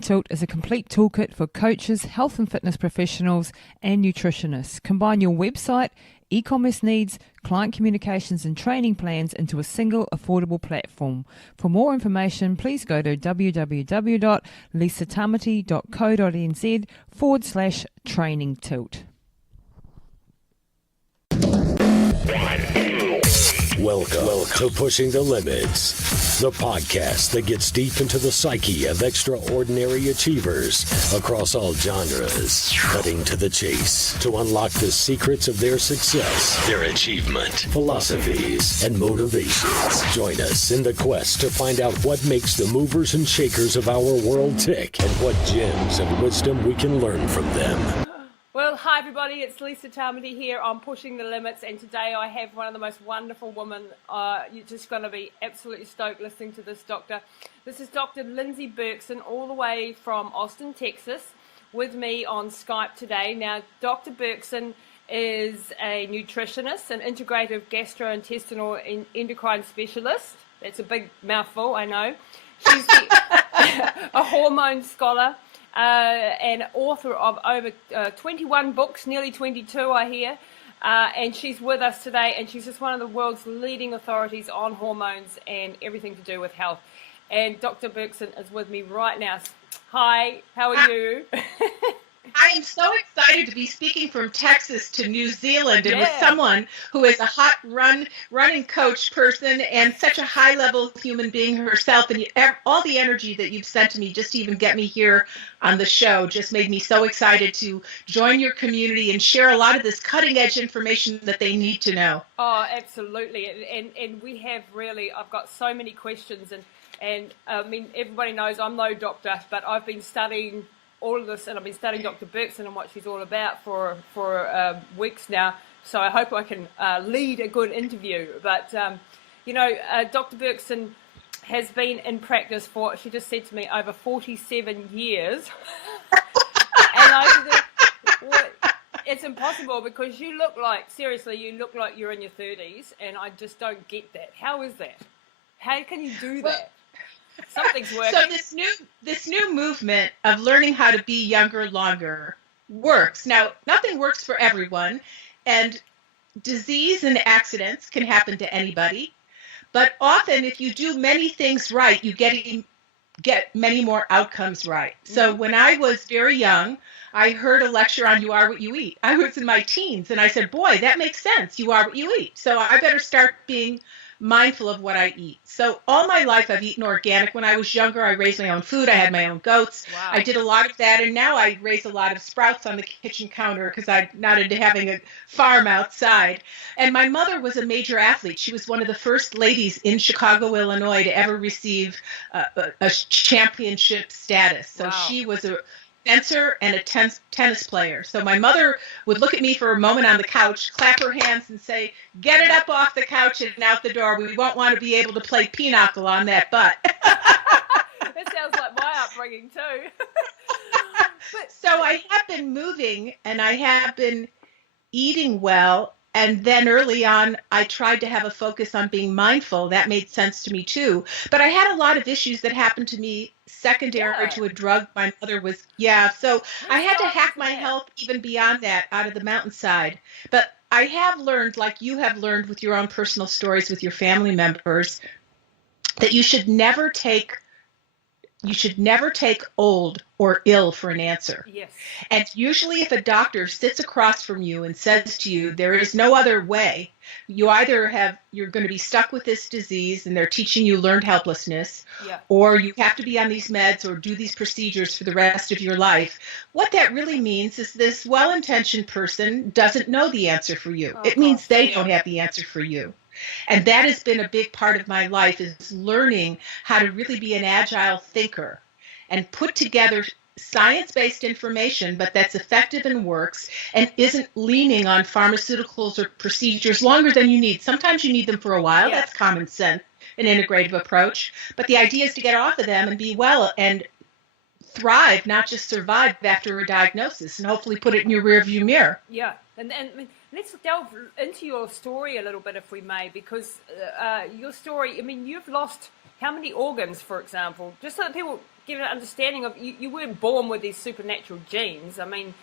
Tilt is a complete toolkit for coaches, health and fitness professionals, and nutritionists. Combine your website, e-commerce needs, client communications, and training plans into a single affordable platform. For more information, please go to www.lisatamati.co.nz/training tilt. Welcome to Pushing the Limits, the podcast that gets deep into the psyche of extraordinary achievers across all genres, cutting to the chase to unlock the secrets of their success, their achievement, philosophies, and motivations. Join us in the quest to find out what makes the movers and shakers of our world tick and what gems of wisdom we can learn from them. Well, hi everybody, it's Lisa Tamati here on Pushing the Limits, and today I have one of the most wonderful women. You're just going to be absolutely stoked listening to this doctor. This is Dr. Lindsey Berkson, all the way from Austin, Texas, with me on Skype today. Now, Dr. Berkson is a nutritionist, an integrative gastrointestinal and endocrine specialist. That's a big mouthful, I know. She's a hormone scholar. And author of over 21 books, nearly 22 I hear, and she's with us today, and she's just one of the world's leading authorities on hormones and everything to do with health. And Dr. Berkson is with me right now. Hi, how are you? I am so excited to be speaking from Texas to New Zealand and with someone who is a hot running coach person and such a high-level human being herself. And all the energy that you've sent to me just to even get me here on the show just made me so excited to join your community and share a lot of this cutting-edge information that they need to know. Oh, absolutely. And we have really, I've got so many questions. And I mean, everybody knows I'm no doctor, but I've been studying all of this, and I've been studying Dr. Berkson and what she's all about for weeks now. So I hope I can lead a good interview. But Dr. Berkson has been in practice for, she just said to me, over 47 years. And I said, well, it's impossible because you look like you're in your 30s, and I just don't get that. How is that? How can you do that? Something's working. So this new movement of learning how to be younger longer works. Now, nothing works for everyone, and disease and accidents can happen to anybody. But often, if you do many things right, you get many more outcomes right. So when I was very young, I heard a lecture on "You are what you eat." I was in my teens, and I said, "Boy, that makes sense. You are what you eat." So I better start being mindful of what I eat. So all my life I've eaten organic. When I was younger, I raised my own food. I had my own goats. Wow. I did a lot of that, and now I raise a lot of sprouts on the kitchen counter because I'm not into having a farm outside. And my mother was a major athlete. She was one of the first ladies in Chicago, Illinois to ever receive a championship status. So She was a fencer and a tennis player. So my mother would look at me for a moment on the couch, clap her hands and say, "Get it up off the couch and out the door. We won't want to be able to play pinochle on that butt." That sounds like my upbringing too. So I have been moving and I have been eating well. And then early on, I tried to have a focus on being mindful. That made sense to me too. But I had a lot of issues that happened to me secondary to a drug my mother was, so I had to hack my health even beyond that out of the mountainside. But I have learned, like you have learned with your own personal stories with your family members, that you should never take old or ill for an answer. Yes. And usually if a doctor sits across from you and says to you, there is no other way, you're going to be stuck with this disease and they're teaching you learned helplessness, or you have to be on these meds or do these procedures for the rest of your life. What that really means is this well-intentioned person doesn't know the answer for you. It means they don't have the answer for you. And that has been a big part of my life, is learning how to really be an agile thinker and put together science-based information, but that's effective and works and isn't leaning on pharmaceuticals or procedures longer than you need. Sometimes you need them for a while. That's common sense, an integrative approach. But the idea is to get off of them and be well and thrive, not just survive after a diagnosis, and hopefully put it in your rearview mirror. Yeah. And let's delve into your story a little bit, if we may, because your story, I mean, you've lost how many organs, for example? Just so that people get an understanding of, you weren't born with these supernatural genes. I mean,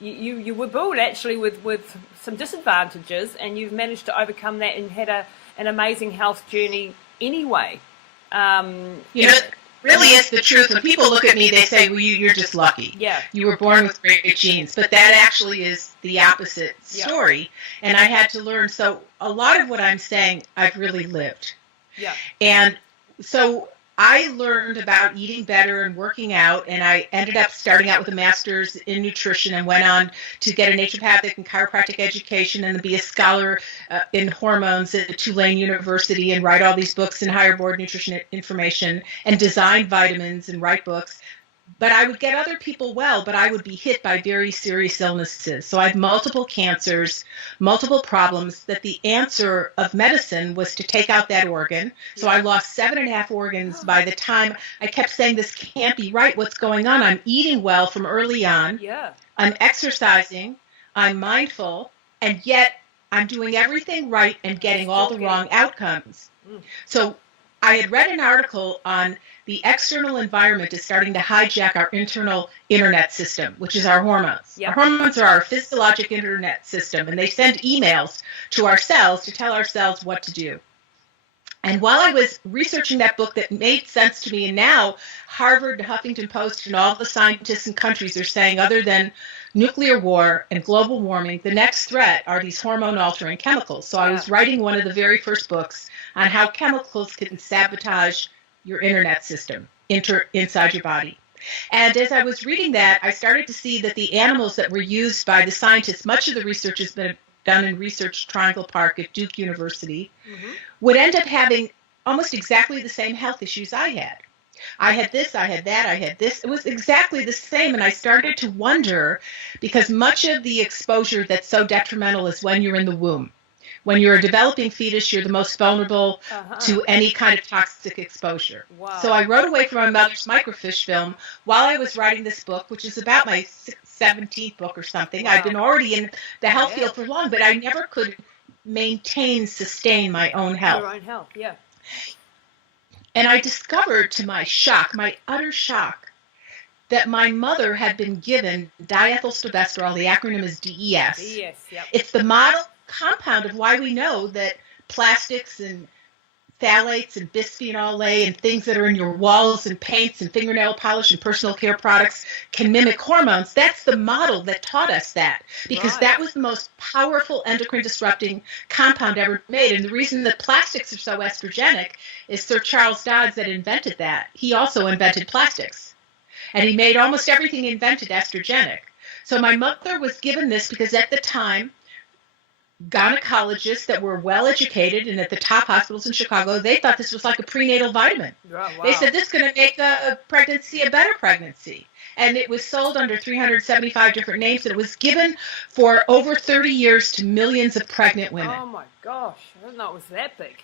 you were born actually with some disadvantages, and you've managed to overcome that and had an amazing health journey anyway. Really is the truth. When people look at me, they say, well, you're just lucky. Yeah. You were born with great genes. But that actually is the opposite story. And I had to learn. So a lot of what I'm saying, I've really lived. Yeah. And so I learned about eating better and working out, and I ended up starting out with a master's in nutrition and went on to get a naturopathic and chiropractic education and be a scholar in hormones at Tulane University and write all these books in higher board nutrition information and design vitamins and write books. But I would get other people well, but I would be hit by very serious illnesses. So I had multiple cancers, multiple problems, that the answer of medicine was to take out that organ. So I lost 7.5 organs by the time I kept saying, this can't be right. What's going on? I'm eating well from early on. Yeah. I'm exercising. I'm mindful. And yet I'm doing everything right and getting all the wrong outcomes. So I had read an article on the external environment is starting to hijack our internal internet system, which is our hormones. Yep. Our hormones are our physiologic internet system, and they send emails to our cells to tell our cells what to do. And while I was researching that book that made sense to me, and now Harvard, Huffington Post, and all the scientists and countries are saying, other than nuclear war and global warming, the next threat are these hormone-altering chemicals. So I was writing one of the very first books on how chemicals can sabotage your internet system inside your body. And as I was reading that, I started to see that the animals that were used by the scientists, much of the research has been done in Research Triangle Park at Duke University, would end up having almost exactly the same health issues I had. I had this, I had that, I had this. It was exactly the same. And I started to wonder, because much of the exposure that's so detrimental is when you're in the womb. When you're a developing fetus, you're the most vulnerable to any kind of toxic exposure. Wow. So I rode away from my mother's microfiche film while I was writing this book, which is about my 17th book or something. Wow. I've been already in the health field for long, but I never could sustain my own health. Your own health, yeah. And I discovered, to my shock, my utter shock, that my mother had been given diethylstilbestrol. The acronym is DES. DES, yep. It's the model compound of why we know that plastics and phthalates and bisphenol A and things that are in your walls and paints and fingernail polish and personal care products can mimic hormones. That's the model that taught us that, because that was the most powerful endocrine disrupting compound ever made. And the reason that plastics are so estrogenic is Sir Charles Dodds that invented that. He also invented plastics, and he made almost everything he invented estrogenic. So my mother was given this because at the time, gynecologists that were well educated and at the top hospitals in Chicago, they thought this was like a prenatal vitamin. Oh, wow. They said this is going to make a pregnancy a better pregnancy. And it was sold under 375 different names, and it was given for over 30 years to millions of pregnant women. Oh my gosh, I didn't know it was that big.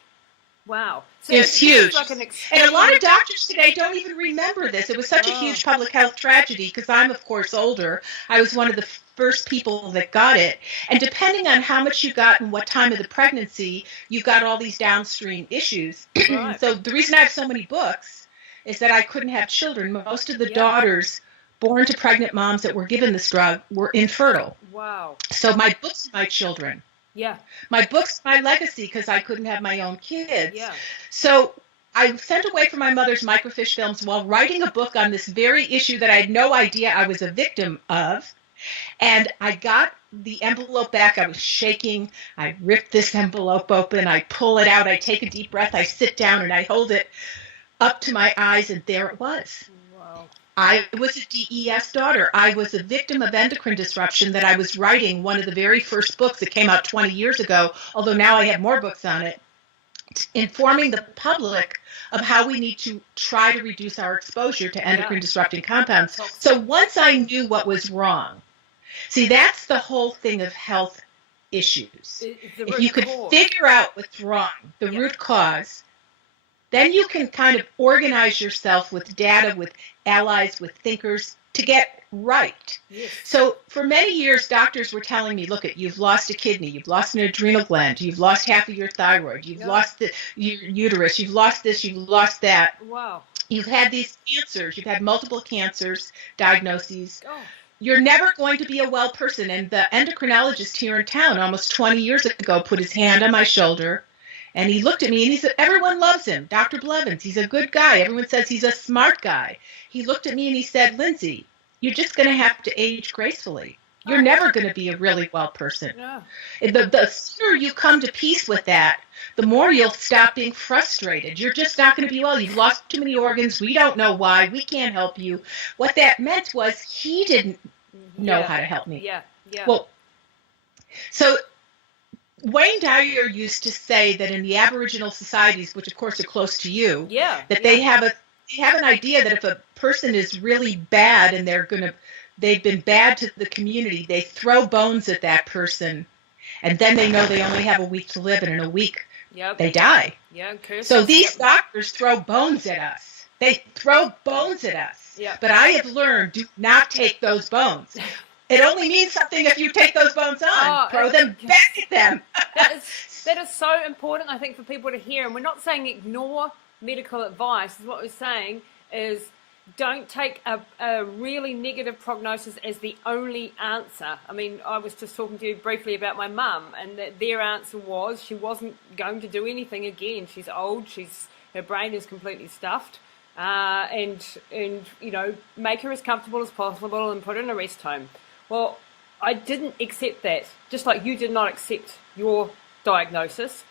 Wow. So it's huge. Like and a lot of doctors today don't even remember this. It was such a huge public health tragedy because I'm, of course, older. I was one of the first people that got it. And depending on how much you got and what time of the pregnancy, you got all these downstream issues. Right. So the reason I have so many books is that I couldn't have children. Most of the daughters born to pregnant moms that were given this drug were infertile. Wow. So my books are my children. Yeah. My book's my legacy because I couldn't have my own kids. Yeah. So I sent away from my mother's microfiche films while writing a book on this very issue that I had no idea I was a victim of. And I got the envelope back. I was shaking. I ripped this envelope open. I pull it out. I take a deep breath. I sit down and I hold it up to my eyes, and there it was. Wow. I was a DES daughter. I was a victim of endocrine disruption that I was writing one of the very first books that came out 20 years ago, although now I have more books on it, informing the public of how we need to try to reduce our exposure to endocrine disrupting compounds. So once I knew what was wrong, see, that's the whole thing of health issues. If you could figure out what's wrong, the root cause, then you can kind of organize yourself with data, with allies, with thinkers to get right. Yes. So for many years, doctors were telling me, look, you've lost a kidney, you've lost an adrenal gland, you've lost half of your thyroid, you've lost your uterus, you've lost this, you've lost that. Wow. You've had these cancers. You've had multiple cancers, diagnoses. Oh. You're never going to be a well person. And the endocrinologist here in town almost 20 years ago put his hand on my shoulder, and he looked at me and he said, everyone loves him, Dr. Blevins. He's a good guy. Everyone says he's a smart guy. He looked at me and he said, Lindsey, you're just going to have to age gracefully. You're never going to be a really well person. Yeah. The sooner you come to peace with that, the more you'll stop being frustrated. You're just not going to be well. You've lost too many organs. We don't know why. We can't help you. What that meant was he didn't know how to help me. Yeah, yeah. Well, so Wayne Dyer used to say that in the Aboriginal societies, which of course are close to you, that they have an idea that if a person is really bad and they've been bad to the community, they throw bones at that person, and then they know they only have a week to live, and in a week they die. Yeah, so these doctors throw bones at us. They throw bones at us. Yeah. But I have learned, do not take those bones. It only means something if you take those bones on. Throw them back at them. That is so important, I think, for people to hear. And we're not saying ignore medical advice. What we're saying is don't take a really negative prognosis as the only answer. I mean, I was just talking to you briefly about my mum, and their answer was she wasn't going to do anything again. She's old. Her brain is completely stuffed. And you know, make her as comfortable as possible and put her in a rest home. Well, I didn't accept that, just like you did not accept your diagnosis.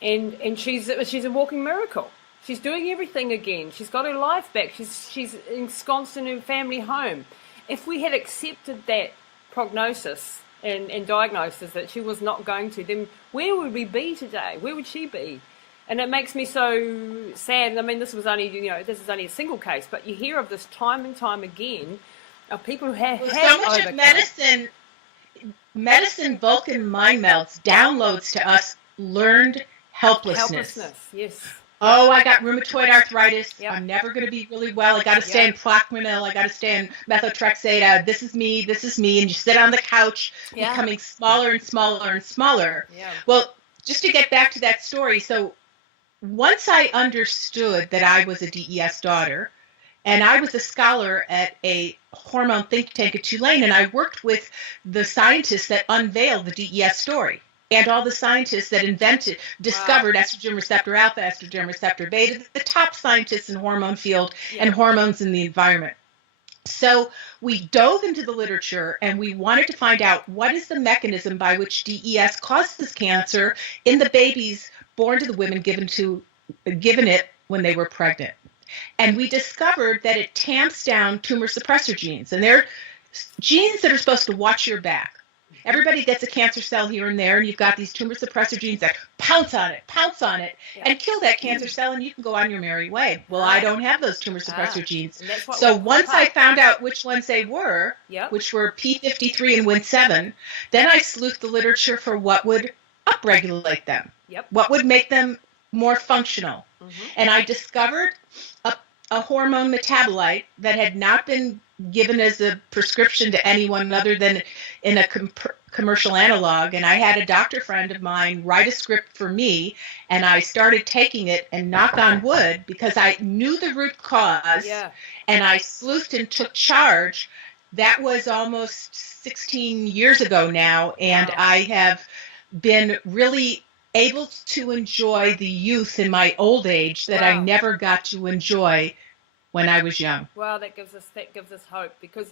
And she's a walking miracle. She's doing everything again. She's got her life back. She's ensconced in her family home. If we had accepted that prognosis and diagnosis that she was not going to, then where would we be today? Where would she be? And it makes me so sad. I mean, this is only a single case, but you hear of this time and time again of people who have so much of medicine, Vulcan mind melds, downloads to us learned helplessness. Yes. Oh, I got rheumatoid arthritis. Yep. I'm never going to be really well. I got to stay in Plaquenil. I got to stay in methotrexate. This is me. And you sit on the couch, becoming smaller and smaller and smaller. Yeah. Well, just to get back to that story, so once I understood that I was a DES daughter, and I was a scholar at a hormone think tank at Tulane, and I worked with the scientists that unveiled the DES story, and all the scientists that discovered estrogen receptor alpha, estrogen receptor beta, the top scientists in hormone field and hormones in the environment. So we dove into the literature, and we wanted to find out what is the mechanism by which DES causes cancer in the babies born to the women given it when they were pregnant. And we discovered that it tamps down tumor suppressor genes, and they're genes that are supposed to watch your back. Everybody gets a cancer cell here and there, and you've got these tumor suppressor genes that pounce on it, and kill that cancer cell, and you can go on your merry way. Well, I don't have those tumor suppressor genes. So once I found out which ones they were, which were P53 and Win7, then I sleuthed the literature for what would upregulate them, what would make them more functional. Mm-hmm. And I discovered a hormone metabolite that had not been given as a prescription to anyone other than in a commercial analog. And I had a doctor friend of mine write a script for me, and I started taking it, and knock on wood, because I knew the root cause, and I sleuthed and took charge. That was almost 16 years ago now, and I have been really able to enjoy the youth in my old age that I never got to enjoy when I was young. Well, that gives us hope, because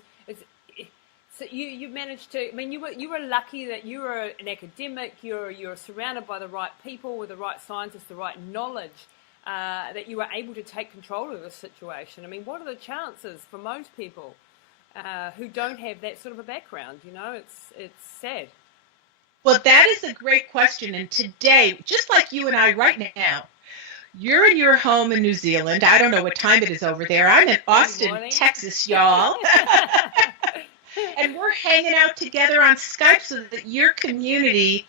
so you managed to. I mean, you were lucky that you were an academic. You're surrounded by the right people with the right scientists, the right knowledge, that you were able to take control of the situation. I mean, what are the chances for most people who don't have that sort of a background? You know, it's sad. Well, that is a great question. And today, just like you and I right now, you're in your home in New Zealand. I don't know what time it is over there. I'm in Austin, Texas, y'all. And we're hanging out together on Skype so that your community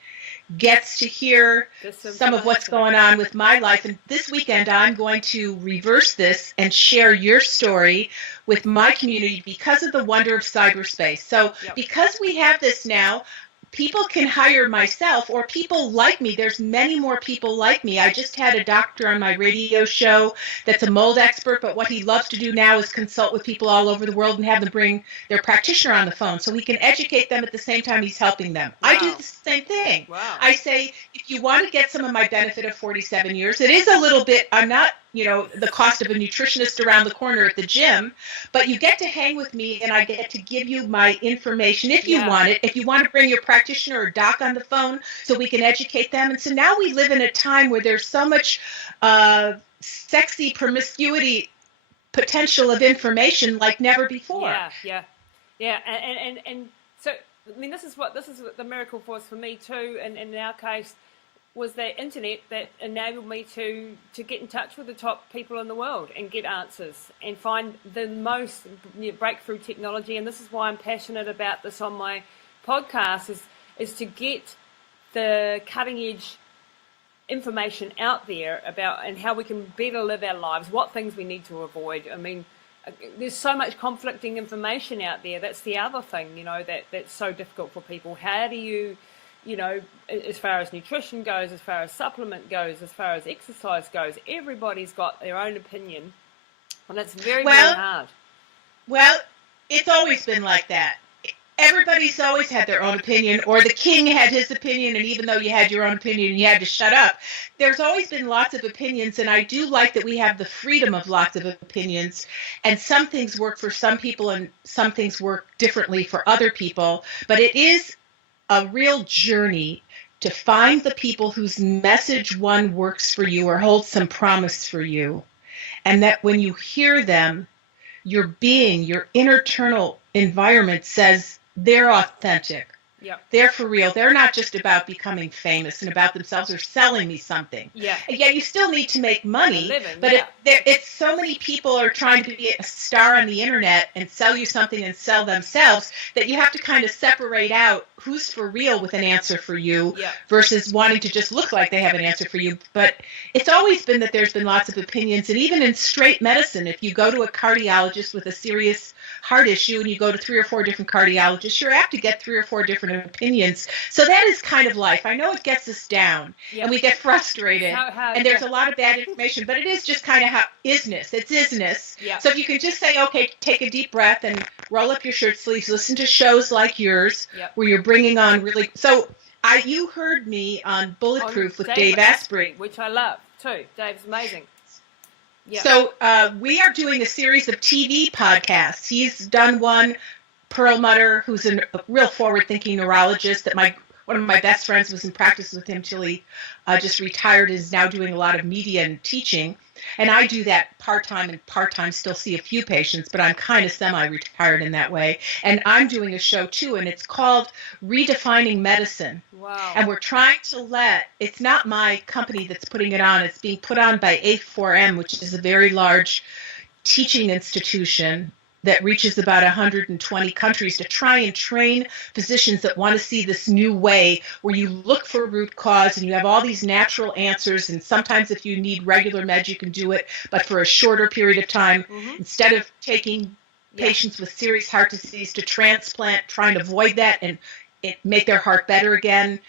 gets to hear some of what's going on with my life. And this weekend, I'm going to reverse this and share your story with my community because of the wonder of cyberspace. So because we have this now, people can hire myself or people like me. There's many more people like me. I just had a doctor on my radio show that's a mold expert, but what he loves to do now is consult with people all over the world and have them bring their practitioner on the phone so he can educate them at the same time he's helping them. Wow. I do the same thing. Wow. I say, if you want to get some of my benefit of 47 years, it is a little bit, I'm not, the cost of a nutritionist around the corner at the gym, but you get to hang with me and I get to give you my information if you want it. If you want to bring your practitioner or doc on the phone so we can educate them. And so now we live in a time where there's so much sexy promiscuity potential of information like never before. Yeah. And so, I mean, this is what the miracle was for me too, and in our case, was the internet that enabled me to get in touch with the top people in the world and get answers and find the most breakthrough technology. And this is why I'm passionate about this on my podcast, is to get the cutting edge information out there about and how we can better live our lives, what things we need to avoid. I mean, there's so much conflicting information out there. That's the other thing, that's so difficult for people. How do you, as far as nutrition goes, as far as supplement goes, as far as exercise goes, everybody's got their own opinion, and it's very, very hard. Well, it's always been like that. Everybody's always had their own opinion, or the king had his opinion, and even though you had your own opinion, you had to shut up. There's always been lots of opinions, and I do like that we have the freedom of lots of opinions, and some things work for some people and some things work differently for other people, but it is a real journey to find the people whose message one works for you or holds some promise for you, and that when you hear them, your being, your internal environment says, they're authentic. Yeah. They're for real. They're not just about becoming famous and about themselves or selling me something. Yeah. And yet you still need to make money. But it's so many people are trying to be a star on the internet and sell you something and sell themselves that you have to kind of separate out who's for real with an answer for you versus wanting to just look like they have an answer for you. But it's always been that there's been lots of opinions. And even in straight medicine, if you go to a cardiologist with a serious heart issue and you go to 3 or 4 different cardiologists, you're apt to get 3 or 4 different opinions. So that is kind of life. I know it gets us down and we get frustrated and there's a lot of bad information, but it is just kind of how isness. It's isness. Yeah. So if you can just say, okay, take a deep breath and roll up your shirt sleeves, listen to shows like yours where you're bringing on really. So you heard me on Bulletproof with Dave Asprey, which I love too. Dave's amazing. Yeah. So we are doing a series of TV podcasts. He's done one, Pearl Mutter, who's a real forward-thinking neurologist that one of my best friends was in practice with him till he just retired, is now doing a lot of media and teaching. And I do that part-time and part-time, still see a few patients, but I'm kind of semi-retired in that way. And I'm doing a show too, and it's called Redefining Medicine. Wow. And we're trying to it's not my company that's putting it on, it's being put on by A4M, which is a very large teaching institution that reaches about 120 countries to try and train physicians that want to see this new way where you look for root cause and you have all these natural answers. And sometimes if you need regular meds, you can do it, but for a shorter period of time, instead of taking patients with serious heart disease to transplant, trying to avoid that and make their heart better again,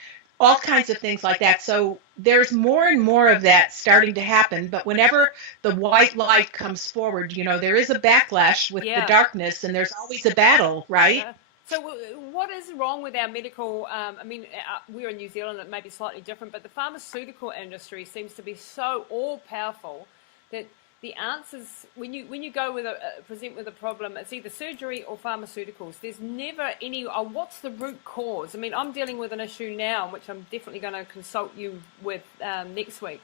all kinds of things like that. So there's more and more of that starting to happen. But whenever the white light comes forward, there is a backlash with the darkness, and there's always a battle, right? So what is wrong with our medical, we're in New Zealand, it may be slightly different, but the pharmaceutical industry seems to be so all-powerful that the answers, when you go present with a problem, it's either surgery or pharmaceuticals. There's never any, what's the root cause? I mean, I'm dealing with an issue now, which I'm definitely going to consult you with next week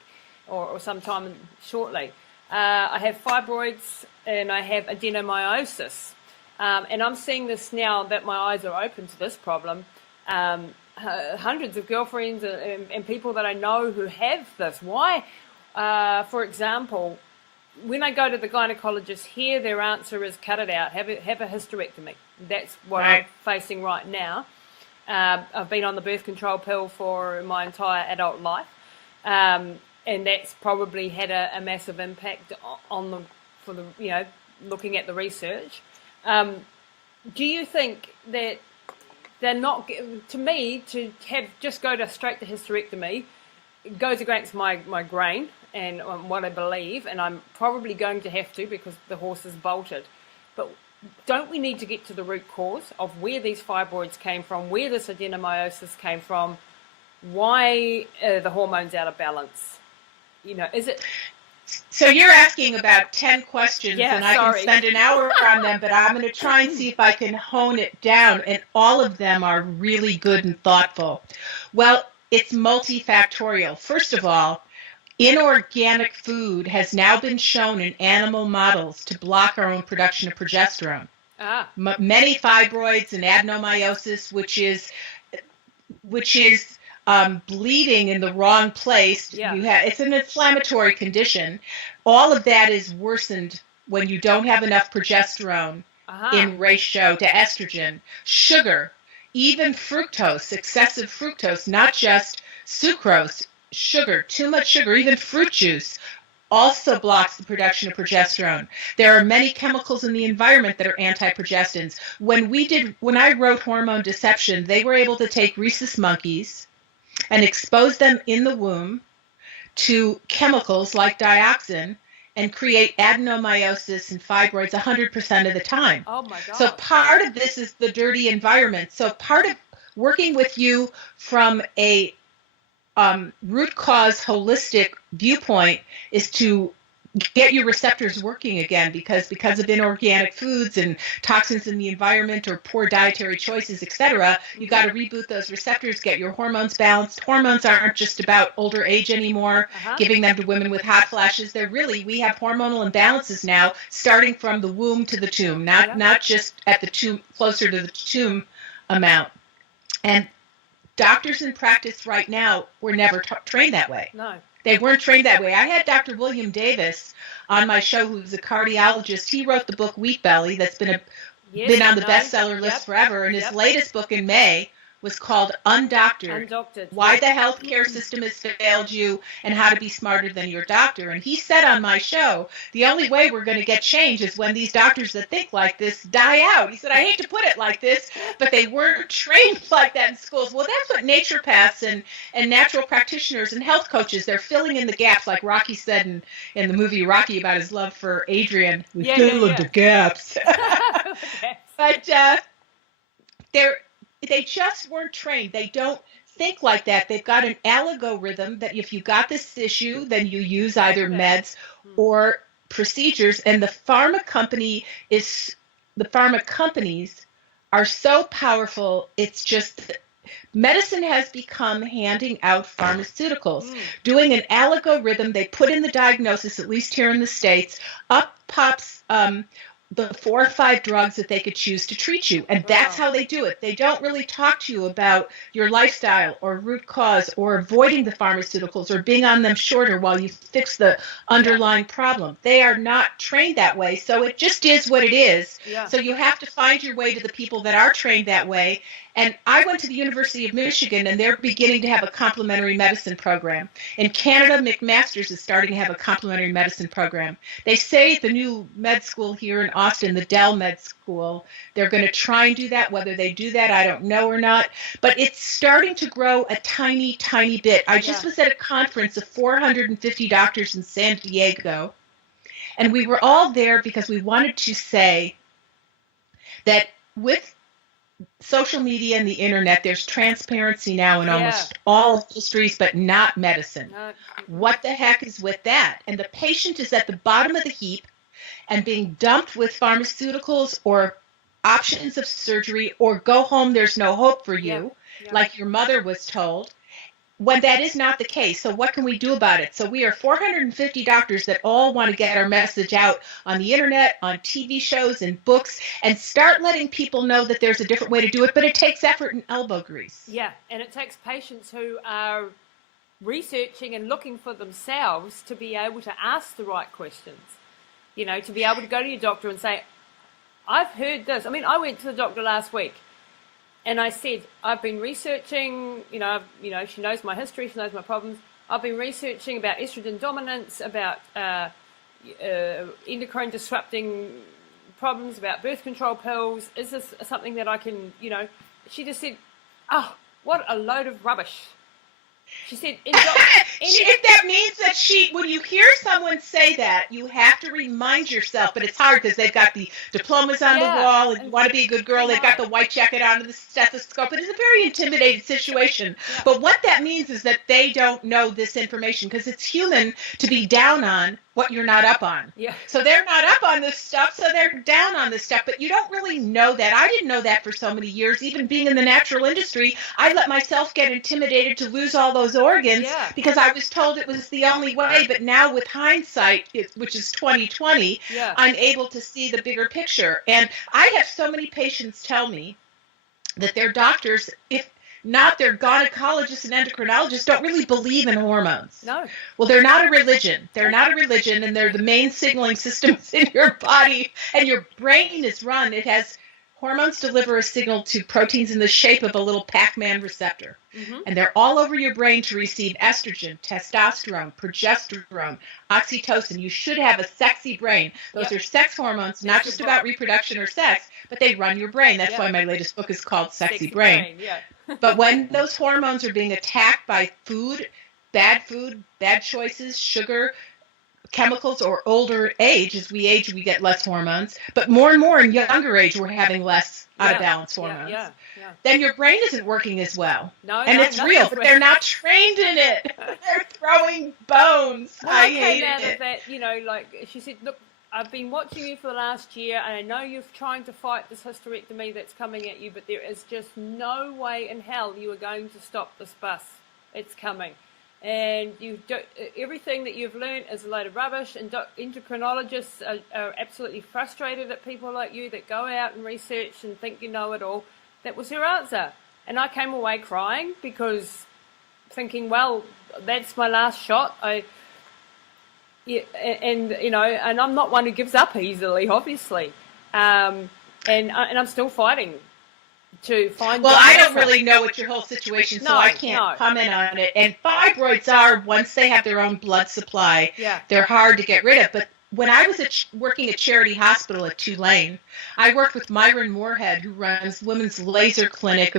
or sometime shortly. I have fibroids and I have adenomyosis. And I'm seeing this now that my eyes are open to this problem. Hundreds of girlfriends and people that I know who have this. Why? For example, when I go to the gynecologist here, their answer is cut it out, have a hysterectomy. That's what I'm facing right now. I've been on the birth control pill for my entire adult life, and that's probably had a massive impact on looking at the research. Do you think that they're not, to me, to have just go to straight to hysterectomy, it goes against my grain and what I believe, and I'm probably going to have to because the horse is bolted. But don't we need to get to the root cause of where these fibroids came from, where this adenomyosis came from, why the hormones out of balance? You know, is it... So you're asking about 10 questions, and I can spend an hour on them, but I'm going to try and see if I can hone it down, and all of them are really good and thoughtful. Well, it's multifactorial. First of all, inorganic food has now been shown in animal models to block our own production of progesterone. Many fibroids and adenomyosis, which is bleeding in the wrong place. It's an inflammatory condition. All of that is worsened when you don't have enough progesterone in ratio to estrogen. Sugar, even fructose, excessive fructose, not just sucrose, sugar, too much sugar, even fruit juice also blocks the production of progesterone. There are many chemicals in the environment that are anti-progestins. When I wrote Hormone Deception, they were able to take rhesus monkeys and expose them in the womb to chemicals like dioxin and create adenomyosis and fibroids 100% of the time. Oh my God. So part of this is the dirty environment. So part of working with you from a root cause holistic viewpoint is to get your receptors working again, because of inorganic foods and toxins in the environment or poor dietary choices, etc. You got to reboot those receptors, get your hormones balanced. Hormones aren't just about older age anymore, giving them to women with hot flashes. We have hormonal imbalances now, starting from the womb to the tomb, not just at the tomb, closer to the tomb amount. And doctors in practice right now were never trained that way. No. They weren't trained that way. I had Dr. William Davis on my show, who's a cardiologist. He wrote the book Wheat Belly that's been on the bestseller list forever. And his latest book in May was called Undoctored. Why the healthcare system has failed you and how to be smarter than your doctor. And he said on my show, the only way we're going to get change is when these doctors that think like this die out. He said, I hate to put it like this, but they weren't trained like that in schools. Well, that's what naturopaths and natural practitioners and health coaches, they're filling in the gaps, like Rocky said in the movie Rocky about his love for Adrian. We fill in the gaps. But they just weren't trained. They don't think like that. They've got an algorithm that if you got this issue, then you use either meds or procedures. And the pharma companies are so powerful. It's just medicine has become handing out pharmaceuticals, doing an algorithm. They put in the diagnosis, at least here in the States, up pops the 4 or 5 drugs that they could choose to treat you. And that's how they do it. They don't really talk to you about your lifestyle or root cause or avoiding the pharmaceuticals or being on them shorter while you fix the underlying problem. They are not trained that way. So it just is what it is. So you have to find your way to the people that are trained that way. And I went to the University of Michigan, and they're beginning to have a complementary medicine program. In Canada, McMaster's is starting to have a complementary medicine program. They say at the new med school here in Austin, the Dell Med School, they're going to try and do that. Whether they do that, I don't know or not. But it's starting to grow a tiny, tiny bit. I just was at a conference of 450 doctors in San Diego, and we were all there because we wanted to say that with social media and the internet, there's transparency now in almost all industries, but not medicine. What the heck is with that? And the patient is at the bottom of the heap and being dumped with pharmaceuticals or options of surgery or go home, there's no hope for you, like your mother was told, when that is not the case. So what can we do about it? So we are 450 doctors that all want to get our message out on the internet, on TV shows and books, and start letting people know that there's a different way to do it, but it takes effort and elbow grease. Yeah, and it takes patients who are researching and looking for themselves to be able to ask the right questions, you know, to be able to go to your doctor and say, I've heard this. I mean, I went to the doctor last week. And I said, I've been researching, she knows my history, she knows my problems. I've been researching about estrogen dominance, about endocrine disrupting problems, about birth control pills. Is this something that I can, she just said, "Oh, what a load of rubbish." She said, if that means that when you hear someone say that, you have to remind yourself, but it's hard because they've got the diplomas on the wall and you want to be a good girl. They've got the white jacket on and the stethoscope. It is a very intimidating situation. Yeah. But what that means is that they don't know this information, because it's human to be down on what you're not up on. Yeah. So they're not up on this stuff, so they're down on this stuff, but you don't really know that. I didn't know that for so many years. Even being in the natural industry, I let myself get intimidated to lose all those organs because I was told it was the only way. But now with hindsight, which is 2020, I'm able to see the bigger picture. And I have so many patients tell me that their doctors, if not their gynecologists and endocrinologists, don't really believe in hormones. No. Well, they're not a religion. They're not a religion, and they're the main signaling systems in your body, and your brain is run. It has hormones deliver a signal to proteins in the shape of a little Pac-Man receptor. Mm-hmm. And they're all over your brain to receive estrogen, testosterone, progesterone, oxytocin. You should have a sexy brain. Those are sex hormones, not just about reproduction or sex, but they run your brain. That's why my latest book is called Sexy Brain. But when those hormones are being attacked by food, bad choices, sugar, chemicals, or older age, as we age, we get less hormones. But more and more in younger age, we're having less out of balance hormones. Then your brain isn't working as well. It's real, but they're not trained in it. They're throwing bones. Well, I hate it. That, like she said, look, I've been watching you for the last year, and I know you're trying to fight this hysterectomy that's coming at you, but there is just no way in hell you are going to stop this bus. It's coming. And everything that you've learned is a load of rubbish, and endocrinologists are absolutely frustrated at people like you that go out and research and think you know it all. That was her answer. And I came away crying because thinking, well, that's my last shot. And I'm not one who gives up easily, obviously, and I'm still fighting to find. Well, I don't really know what your whole situation, so I can't comment on it. And fibroids are, once they have their own blood supply, they're hard to get rid of. But when I was working at Charity Hospital at Tulane, I worked with Myron Moorhead, who runs Women's Laser Clinic.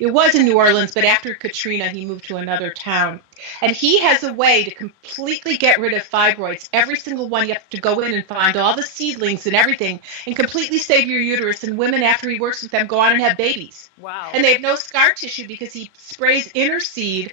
It was in New Orleans, but after Katrina, he moved to another town. And he has a way to completely get rid of fibroids. Every single one, you have to go in and find all the seedlings and everything and completely save your uterus. And women, after he works with them, go on and have babies. Wow. And they have no scar tissue because he sprays Interseed.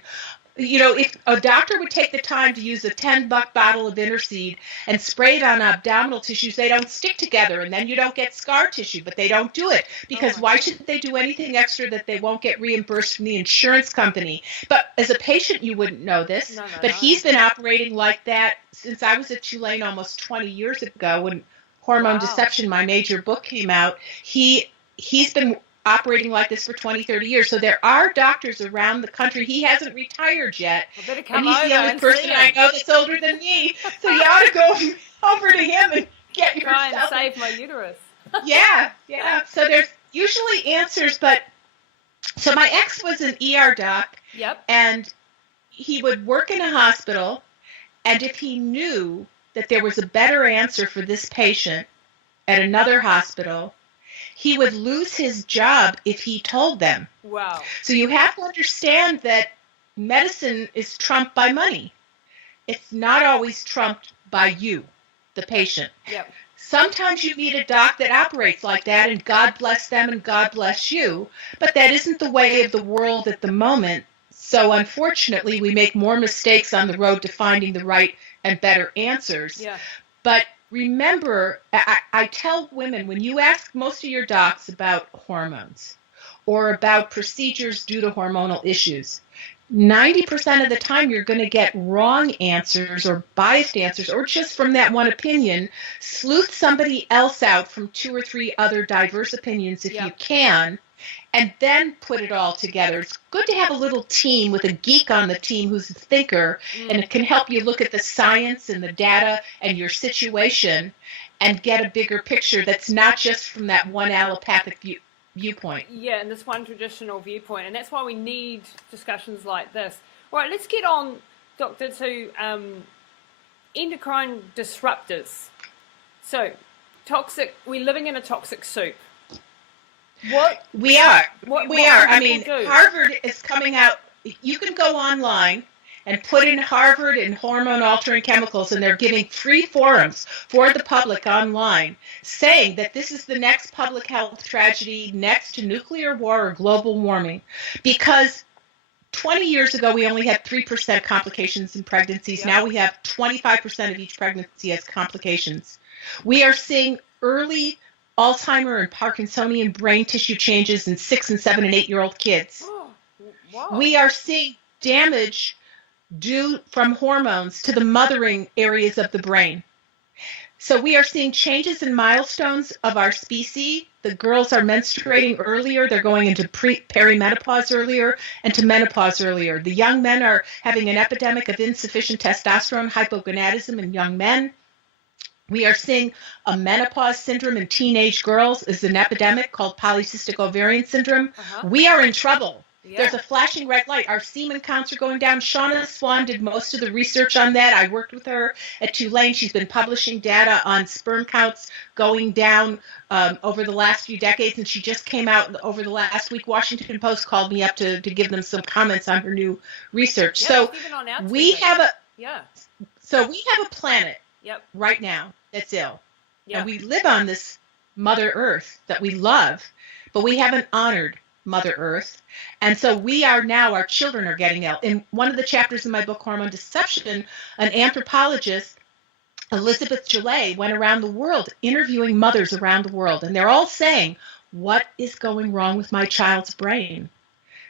If a doctor would take the time to use a $10 bottle of Interseed and spray it on abdominal tissues, they don't stick together, and then you don't get scar tissue. But they don't do it because why should they do anything extra that they won't get reimbursed from the insurance company? But as a patient, you wouldn't know this. But he's been operating like that since I was at Tulane almost 20 years ago when Hormone Deception, my major book, came out. He's been operating like this for 20, 30 years. So there are doctors around the country. He hasn't retired yet. And he's the only person I know that's older than me. So you ought to go over to him and get yourself. Try and save my uterus. Yeah. So there's usually answers, but so my ex was an ER doc. Yep. And he would work in a hospital, and if he knew that there was a better answer for this patient at another hospital, he would lose his job if he told them. Wow. So you have to understand that medicine is trumped by money. It's not always trumped by you, the patient. Yep. Sometimes you meet a doc that operates like that, and God bless them and God bless you. But that isn't the way of the world at the moment. So unfortunately, we make more mistakes on the road to finding the right and better answers. Yeah. But remember, I tell women, when you ask most of your docs about hormones or about procedures due to hormonal issues, 90% of the time you're going to get wrong answers or biased answers, or just from that one opinion. Sleuth somebody else out from 2 or 3 other diverse opinions if you can, and then put it all together. It's good to have a little team with a geek on the team who's a thinker, and it can help you look at the science and the data and your situation and get a bigger picture that's not just from that one allopathic viewpoint. Yeah, and this one traditional viewpoint, and that's why we need discussions like this. All right, let's get on, Doctor, to endocrine disruptors. So, we're living in a toxic soup. What? We are. What I mean, Harvard is coming out. You can go online and put in Harvard and hormone altering chemicals, and they're giving free forums for the public online saying that this is the next public health tragedy next to nuclear war or global warming, because 20 years ago we only had 3% complications in pregnancies. Now we have 25% of each pregnancy has complications. We are seeing early Alzheimer and Parkinsonian brain tissue changes in 6 and 7 and 8-year-old kids. Oh, wow. We are seeing damage due from hormones to the mothering areas of the brain. So we are seeing changes in milestones of our species. The girls are menstruating earlier. They're going into perimenopause earlier and to menopause earlier. The young men are having an epidemic of insufficient testosterone hypogonadism in young men. We are seeing a menopause syndrome in teenage girls is an epidemic called polycystic ovarian syndrome. We are in trouble. There's a flashing red light. Our semen counts are going down. Shauna Swan did most of the research on that. I worked with her at Tulane. She's been publishing data on sperm counts going down over the last few decades, and she just came out over the last week. Washington Post called me up to give them some comments on her new research. So we have a planet right now that's ill. And we live on this Mother Earth that we love, but we haven't honored Mother Earth. And so we are now, our children are getting ill. In one of the chapters in my book, Hormone Deception, an anthropologist, Elizabeth Gillet, went around the world interviewing mothers around the world. And they're all saying, what is going wrong with my child's brain?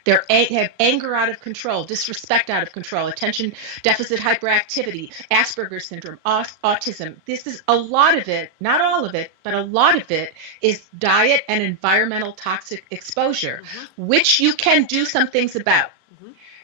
They have anger out of control, disrespect out of control, attention deficit hyperactivity, Asperger's syndrome, autism. This is a lot of it, not all of it, but a lot of it is diet and environmental toxic exposure, which you can do some things about.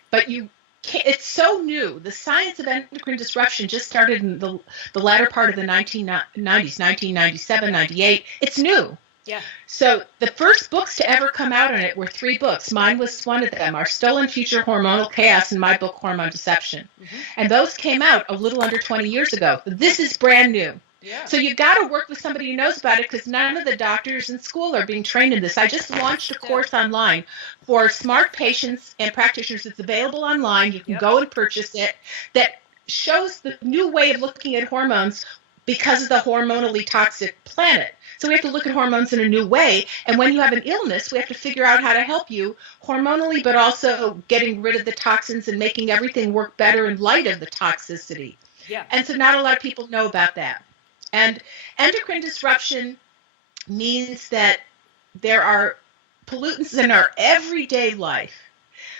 But you can't, it's so new. The science of endocrine disruption just started in the latter part of the 1990s, 1997, 98. It's new. Yeah. So the first books to ever come out on it were 3 books. Mine was one of them, Our Stolen Future Hormonal Chaos, and my book, Hormone Deception. And those came out a little under 20 years ago. This is brand new. Yeah. So you've got to work with somebody who knows about it, because none of the doctors in school are being trained in this. I just launched a course online for smart patients and practitioners. It's available online. You can go and purchase it, that shows the new way of looking at hormones because of the hormonally toxic planet. So we have to look at hormones in a new way. And when you have an illness, we have to figure out how to help you hormonally, but also getting rid of the toxins and making everything work better in light of the toxicity. Yeah. And so not a lot of people know about that. And endocrine disruption means that there are pollutants in our everyday life.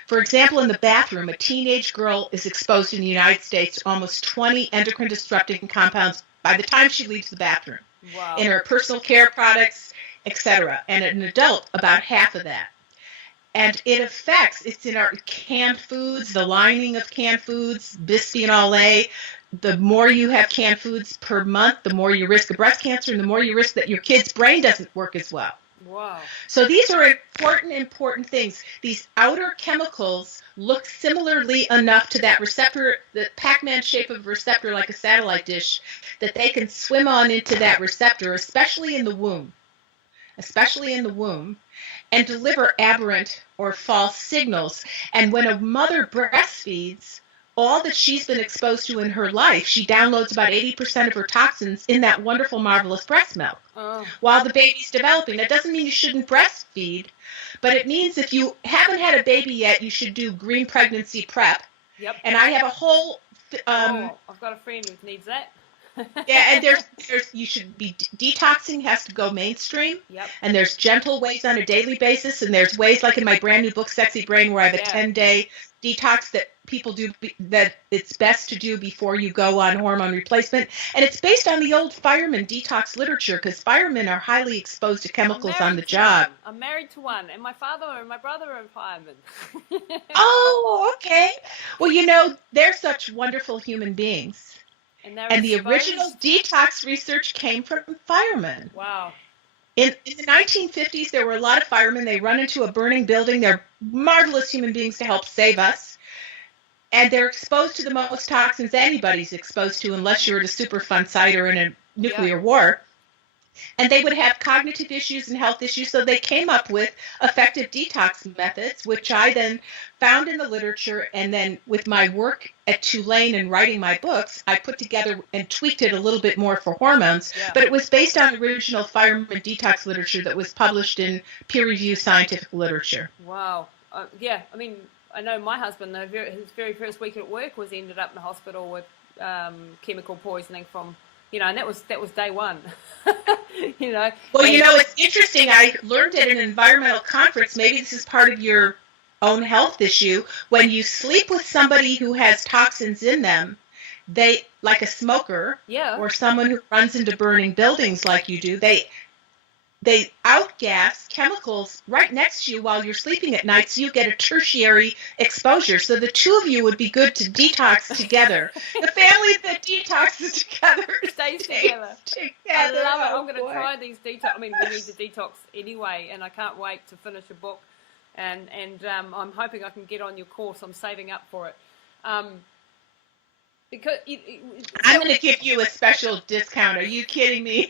For example, in the bathroom, a teenage girl is exposed in the United States to almost 20 endocrine disrupting compounds by the time she leaves the bathroom. Wow. In her personal care products, etc. And an adult, about half of that. And it affects, it's in our canned foods, the lining of canned foods, bisphenol A. The more you have canned foods per month, the more you risk of breast cancer, and the more you risk that your kid's brain doesn't work as well. Wow. So these are important things. These outer chemicals look similarly enough to that receptor, the Pac-Man shape of a receptor like a satellite dish, that they can swim on into that receptor, especially in the womb, and deliver aberrant or false signals. And when a mother breastfeeds, all that she's been exposed to in her life, she downloads about 80% of her toxins in that wonderful, marvelous breast milk while the baby's developing. That doesn't mean you shouldn't breastfeed, but it means if you haven't had a baby yet, you should do green pregnancy prep. Yep. And I have a whole... I've got a friend who needs that. Yeah, and there's you should be detoxing has to go mainstream. Yep. And there's gentle ways on a daily basis, and there's ways like in my brand new book, Sexy Brain, where I have a 10-day detox that people do that it's best to do before you go on hormone replacement. And it's based on the old fireman detox literature, because firemen are highly exposed to chemicals on the job. I'm married to one, and my father and my brother are firemen. Oh, okay. Well, you know, they're such wonderful human beings. And the original detox research came from firemen. Wow. In the 1950s, there were a lot of firemen. They run into a burning building. They're marvelous human beings to help save us. And they're exposed to the most toxins anybody's exposed to, unless you're at a Superfund site or in a nuclear war. And they would have cognitive issues and health issues, so they came up with effective detox methods, which I then found in the literature, and then with my work at Tulane and writing my books, I put together and tweaked it a little bit more for hormones, but it was based on original fireman detox literature that was published in peer-reviewed scientific literature. Wow. Yeah, I mean, I know my husband, his very first week at work ended up in the hospital with chemical poisoning from, and that was day one. Well, it's interesting. I learned at an environmental conference, maybe this is part of your own health issue, when you sleep with somebody who has toxins in them, they, like a smoker or someone who runs into burning buildings like you do, they outgas chemicals right next to you while you're sleeping at night, so you get a tertiary exposure. So the two of you would be good to detox together. The family that detoxes together stays together. I love it. I'm going to try these detox. I mean, we need to detox anyway, and I can't wait to finish a book. And I'm hoping I can get on your course. I'm saving up for it. Because I'm going to give you a special discount. Are you kidding me?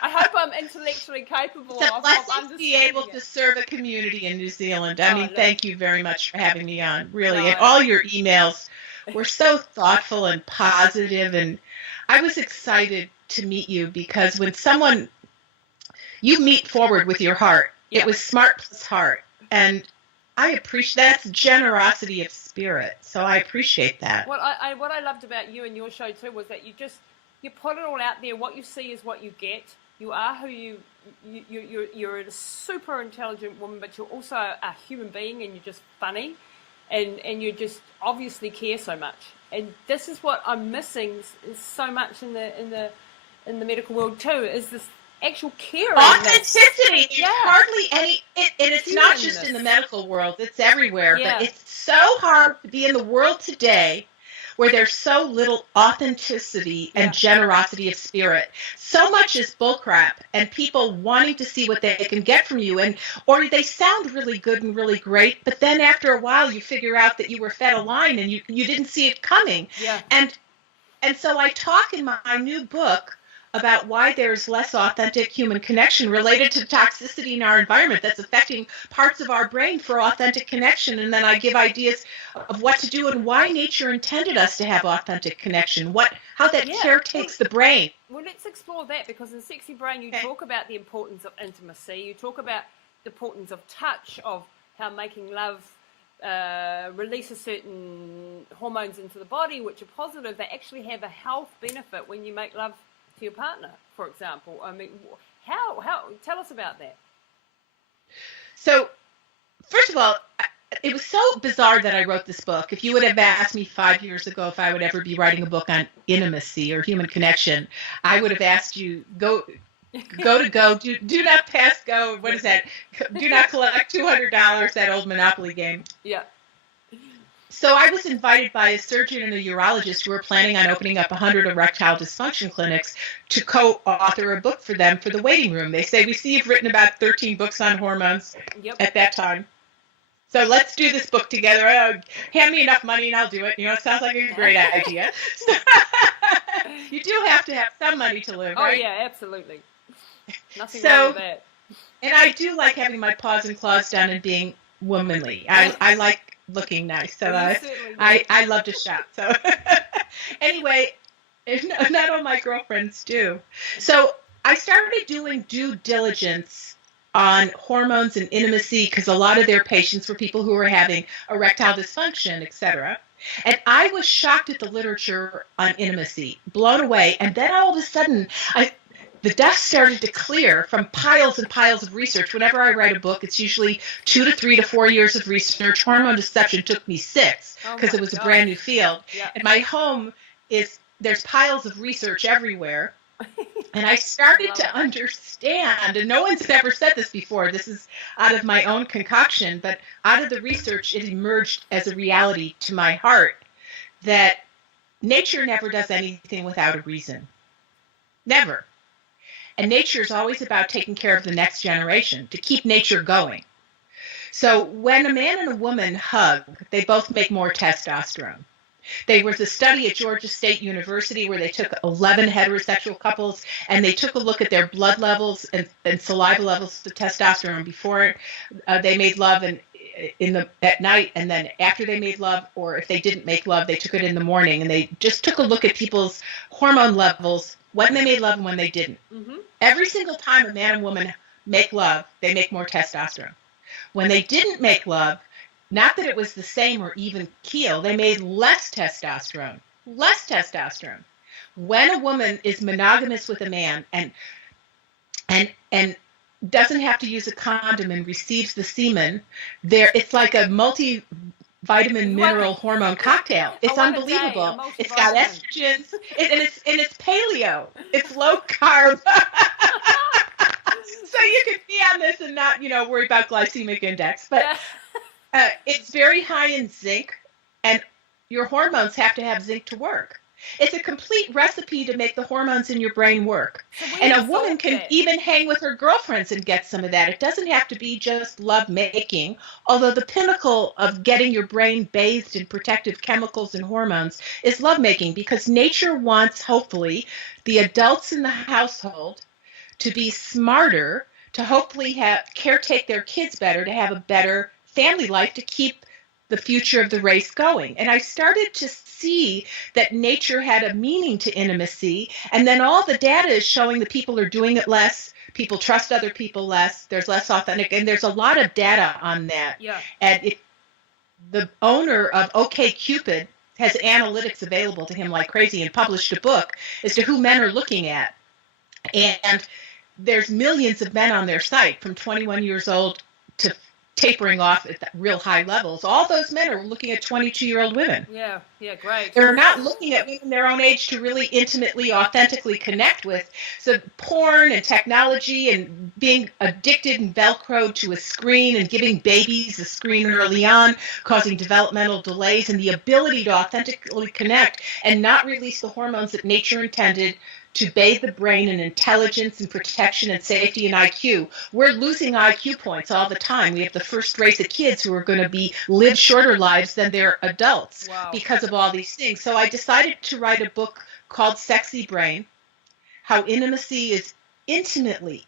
I hope I'm intellectually capable of understanding to be able to serve a community in New Zealand. I mean, thank you very much for having me on, really. And all your emails were so thoughtful and positive, and I was excited to meet you because when you meet forward with your heart, it was smart plus heart, and I appreciate that's generosity of spirit. So I appreciate that. What I loved about you and your show too was that you put it all out there. What you see is what you get. You are who you're a super intelligent woman, but you're also a human being, and you're just funny, and you just obviously care so much. And this is what I'm missing is so much in the medical world too, is this actual care. Authenticity. There's hardly any, and it's not just in the medical world, it's everywhere, but it's so hard to be in the world today where there's so little authenticity and generosity of spirit. So much is bullcrap, and people wanting to see what they can get from you, or they sound really good and really great, but then after a while you figure out that you were fed a line and you didn't see it coming. Yeah. And so I talk in my new book about why there's less authentic human connection related to toxicity in our environment that's affecting parts of our brain for authentic connection. And then I give ideas of what to do and why nature intended us to have authentic connection, how that care takes the brain. Well, let's explore that, because in Sexy Brain you talk about the importance of intimacy. You talk about the importance of touch, of how making love releases certain hormones into the body which are positive. They actually have a health benefit when you make love to your partner, for example. I mean, how tell us about that. So, first of all, it was so bizarre that I wrote this book. If you would have asked me 5 years ago if I would ever be writing a book on intimacy or human connection, I would have asked you, do not pass go. What is that? Do not collect $200, that old Monopoly game. Yeah. So I was invited by a surgeon and a urologist who were planning on opening up 100 erectile dysfunction clinics to co-author a book for them for the waiting room. They say, we see you've written about 13 books on hormones at that time. So let's do this book together. Hand me enough money and I'll do it. It sounds like a great idea. So, you do have to have some money to live, right? Oh, yeah, absolutely. Nothing wrong with that. And I do like having my paws and claws done and being womanly. I like looking nice, so I love to shop. So anyway, not all my girlfriends do. So I started doing due diligence on hormones and intimacy because a lot of their patients were people who were having erectile dysfunction, etc. And I was shocked at the literature on intimacy, blown away. And then all of a sudden, the dust started to clear from piles and piles of research. Whenever I write a book, it's usually 2 to 3 to 4 years of research. Hormone deception took me 6 because it was a brand new field. Yeah. And my home there's piles of research everywhere. And I started to understand, and no one's ever said this before, this is out of my own concoction, but out of the research, it emerged as a reality to my heart that nature never does anything without a reason. Never. And nature is always about taking care of the next generation, to keep nature going. So when a man and a woman hug, they both make more testosterone. There was a study at Georgia State University where they took 11 heterosexual couples and they took a look at their blood levels and saliva levels of testosterone before they made love and at night, and then after they made love, or if they didn't make love, they took it in the morning, and they just took a look at people's hormone levels when they made love and when they didn't. Mm-hmm. Every single time a man and woman make love, they make more testosterone. When they didn't make love, not that it was the same or even keel, they made less testosterone. Less testosterone. When a woman is monogamous with a man and doesn't have to use a condom and receives the semen, it's like a multivitamin mineral hormone cocktail. It's unbelievable. It's got estrogens, and it's paleo. It's low carb. So you can be on this and not, worry about glycemic index. But it's very high in zinc, and your hormones have to have zinc to work. It's a complete recipe to make the hormones in your brain work. And a woman can even hang with her girlfriends and get some of that. It doesn't have to be just love making, although the pinnacle of getting your brain bathed in protective chemicals and hormones is love making, because nature wants, hopefully, the adults in the household to be smarter, to hopefully caretake their kids better, to have a better family life, to keep the future of the race going. And I started to see that nature had a meaning to intimacy, and then all the data is showing that people are doing it less, people trust other people less, there's less authentic, and there's a lot of data on that. Yeah. And the owner of OkCupid has analytics available to him like crazy and published a book as to who men are looking at. And there's millions of men on their site from 21 years old to tapering off at real high levels. All those men are looking at 22-year-old women. Yeah, great. They're not looking at women their own age to really intimately, authentically connect with. So porn and technology and being addicted and velcroed to a screen and giving babies a screen early on, causing developmental delays, and the ability to authentically connect and not release the hormones that nature intended to bathe the brain in intelligence and protection and safety and IQ. We're losing IQ points all the time. We have the first race of kids who are going to live shorter lives than their adults. Wow. Because of all these things. So I decided to write a book called Sexy Brain, how intimacy is intimately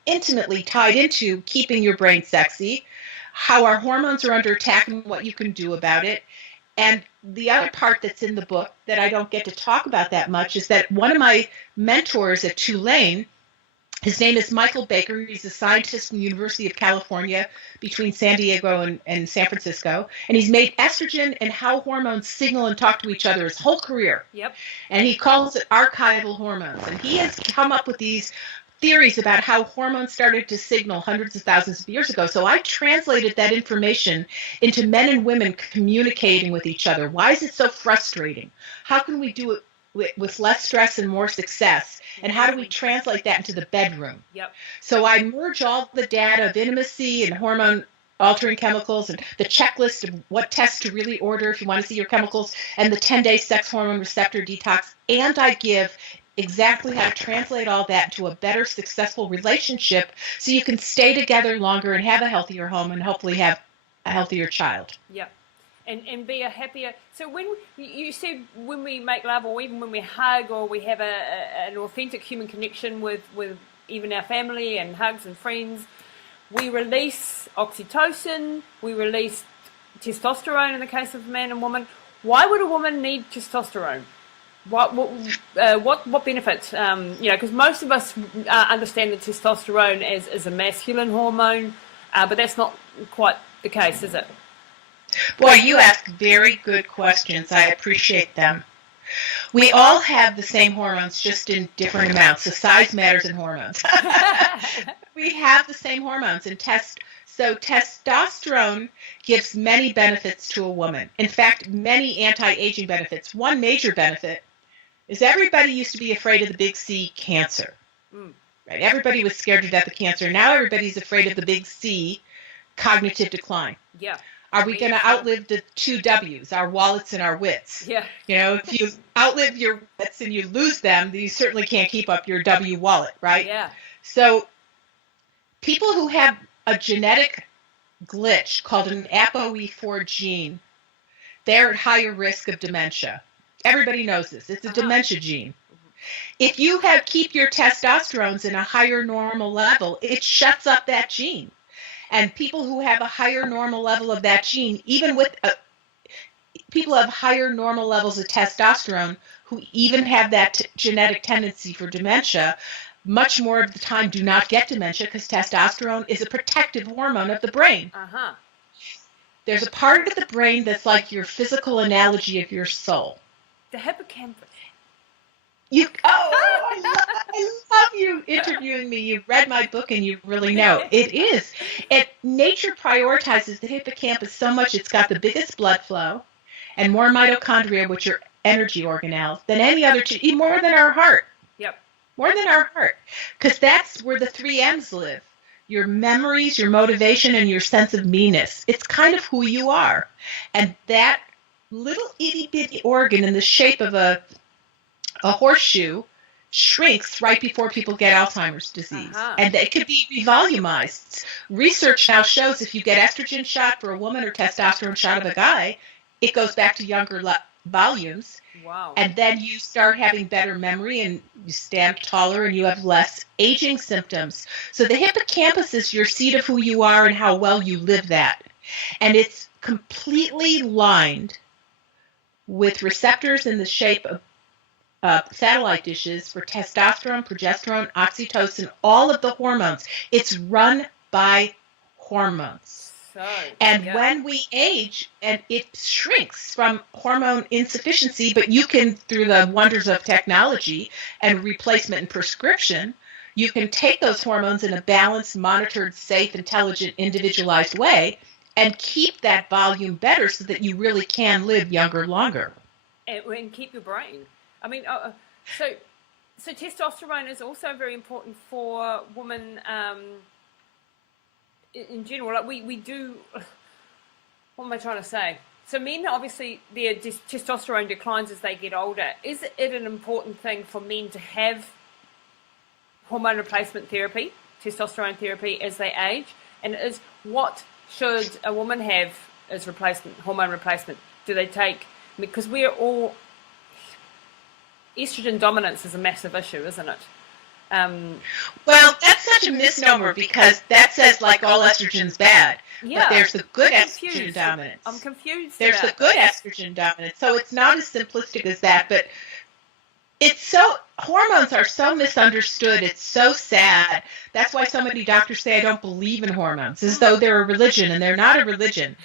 tied into keeping your brain sexy, how our hormones are under attack and what you can do about it. And the other part that's in the book that I don't get to talk about that much is that one of my mentors at Tulane, his name is Michael Baker. He's a scientist from the University of California between San Diego and San Francisco. And he's made estrogen and how hormones signal and talk to each other his whole career. Yep. And he calls it archival hormones. And he has come up with these theories about how hormones started to signal hundreds of thousands of years ago. So I translated that information into men and women communicating with each other. Why is it so frustrating? How can we do it with less stress and more success? And how do we translate that into the bedroom? Yep. So I merge all the data of intimacy and hormone altering chemicals and the checklist of what tests to really order if you want to see your chemicals and the 10-day sex hormone receptor detox. And I give exactly how to translate all that to a better, successful relationship so you can stay together longer and have a healthier home and hopefully have a healthier child. Yeah. And be a happier. So when you said when we make love or even when we hug or we have an authentic human connection with even our family and hugs and friends, we release oxytocin, we release testosterone in the case of man and woman. Why would a woman need testosterone? What benefits? Because most of us understand that testosterone is a masculine hormone, but that's not quite the case, is it? Boy, you ask very good questions. I appreciate them. We all have the same hormones, just in different amounts. So size matters in hormones. We have the same hormones and So testosterone gives many benefits to a woman. In fact, many anti-aging benefits. One major benefit is everybody used to be afraid of the big C, cancer. Right? Everybody was scared to death of cancer. Now everybody's afraid of the big C, cognitive decline. Yeah. Are we going to outlive the two W's, our wallets and our wits? Yeah. If you outlive your wits and you lose them, you certainly can't keep up your W wallet, right? Yeah. So people who have a genetic glitch called an ApoE4 gene, they're at higher risk of dementia. Everybody knows this. It's a Uh-huh. dementia gene. If you keep your testosterones in a higher normal level, it shuts up that gene. And people who have a higher normal level of that gene, even with people have higher normal levels of testosterone who even have that genetic tendency for dementia, much more of the time do not get dementia because testosterone is a protective hormone of the brain. Uh-huh. There's a part of the brain that's like your physical analogy of your soul. The hippocampus. I love you interviewing me. You've read my book and you really know. It is. Nature prioritizes the hippocampus so much it's got the biggest blood flow and more mitochondria, which are energy organelles, than any other, more than our heart. Yep. More than our heart. Because that's where the 3 M's live. Your memories, your motivation, and your sense of meanness. It's kind of who you are. And that little itty-bitty organ in the shape of a horseshoe shrinks right before people get Alzheimer's disease. Uh-huh. And it could be revolumized. Research now shows if you get estrogen shot for a woman or testosterone shot of a guy, it goes back to younger volumes. Wow. And then you start having better memory and you stand taller and you have less aging symptoms. So the hippocampus is your seat of who you are and how well you live that. And it's completely lined with receptors in the shape of satellite dishes for testosterone, progesterone, oxytocin, all of the hormones. It's run by hormones. And when we age, and it shrinks from hormone insufficiency, but you can, through the wonders of technology and replacement and prescription, you can take those hormones in a balanced, monitored, safe, intelligent, individualized way and keep that volume better so that you really can live younger, longer. And keep your brain. I mean, so testosterone is also very important for women in general. Like we do, what am I trying to say? So men, obviously, their testosterone declines as they get older. Is it an important thing for men to have hormone replacement therapy, testosterone therapy, as they age? And what should a woman have as hormone replacement? Do they take, because we're all, estrogen dominance is a massive issue, isn't it? Well, that's such a misnomer because that says like all estrogen's bad. Yeah, but there's the good estrogen dominance. I'm confused. There's the good estrogen dominance. So it's not as simplistic as that, but hormones are so misunderstood. It's so sad. That's why so many doctors say I don't believe in hormones, as though they're a religion, and they're not a religion.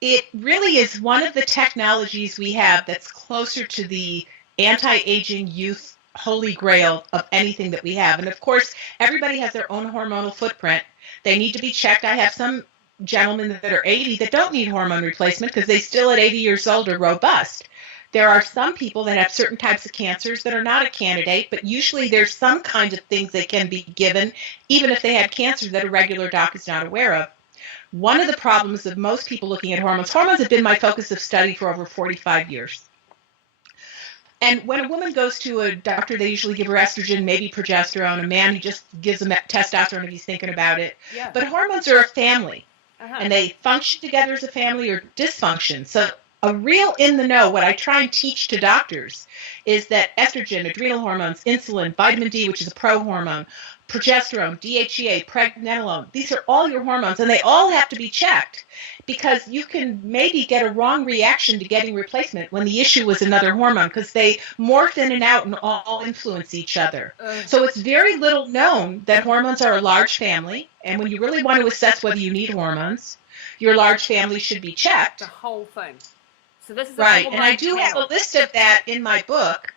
It really is one of the technologies we have that's closer to the anti-aging youth holy grail of anything that we have. And of course, everybody has their own hormonal footprint. They need to be checked. I have some gentlemen that are 80 that don't need hormone replacement because they still at 80 years old are robust. There are some people that have certain types of cancers that are not a candidate, but usually there's some kind of things they can be given, even if they had cancer that a regular doc is not aware of. One of the problems of most people looking at hormones have been my focus of study for over 45 years. And when a woman goes to a doctor, they usually give her estrogen, maybe progesterone. A man, he just gives them testosterone if he's thinking about it. Yeah. But hormones are a family, Uh-huh. and they function together as a family or dysfunction. So a real in the know, what I try and teach to doctors is that estrogen, adrenal hormones, insulin, vitamin D, which is a pro-hormone, progesterone, DHEA, pregnenolone, these are all your hormones, and they all have to be checked because you can maybe get a wrong reaction to getting replacement when the issue was another hormone because they morph in and out and all influence each other. So it's very little known that hormones are a large family, and when you really want to assess whether you need hormones, your large family should be checked. The whole thing. So this is right, and I do have a list of that in my book,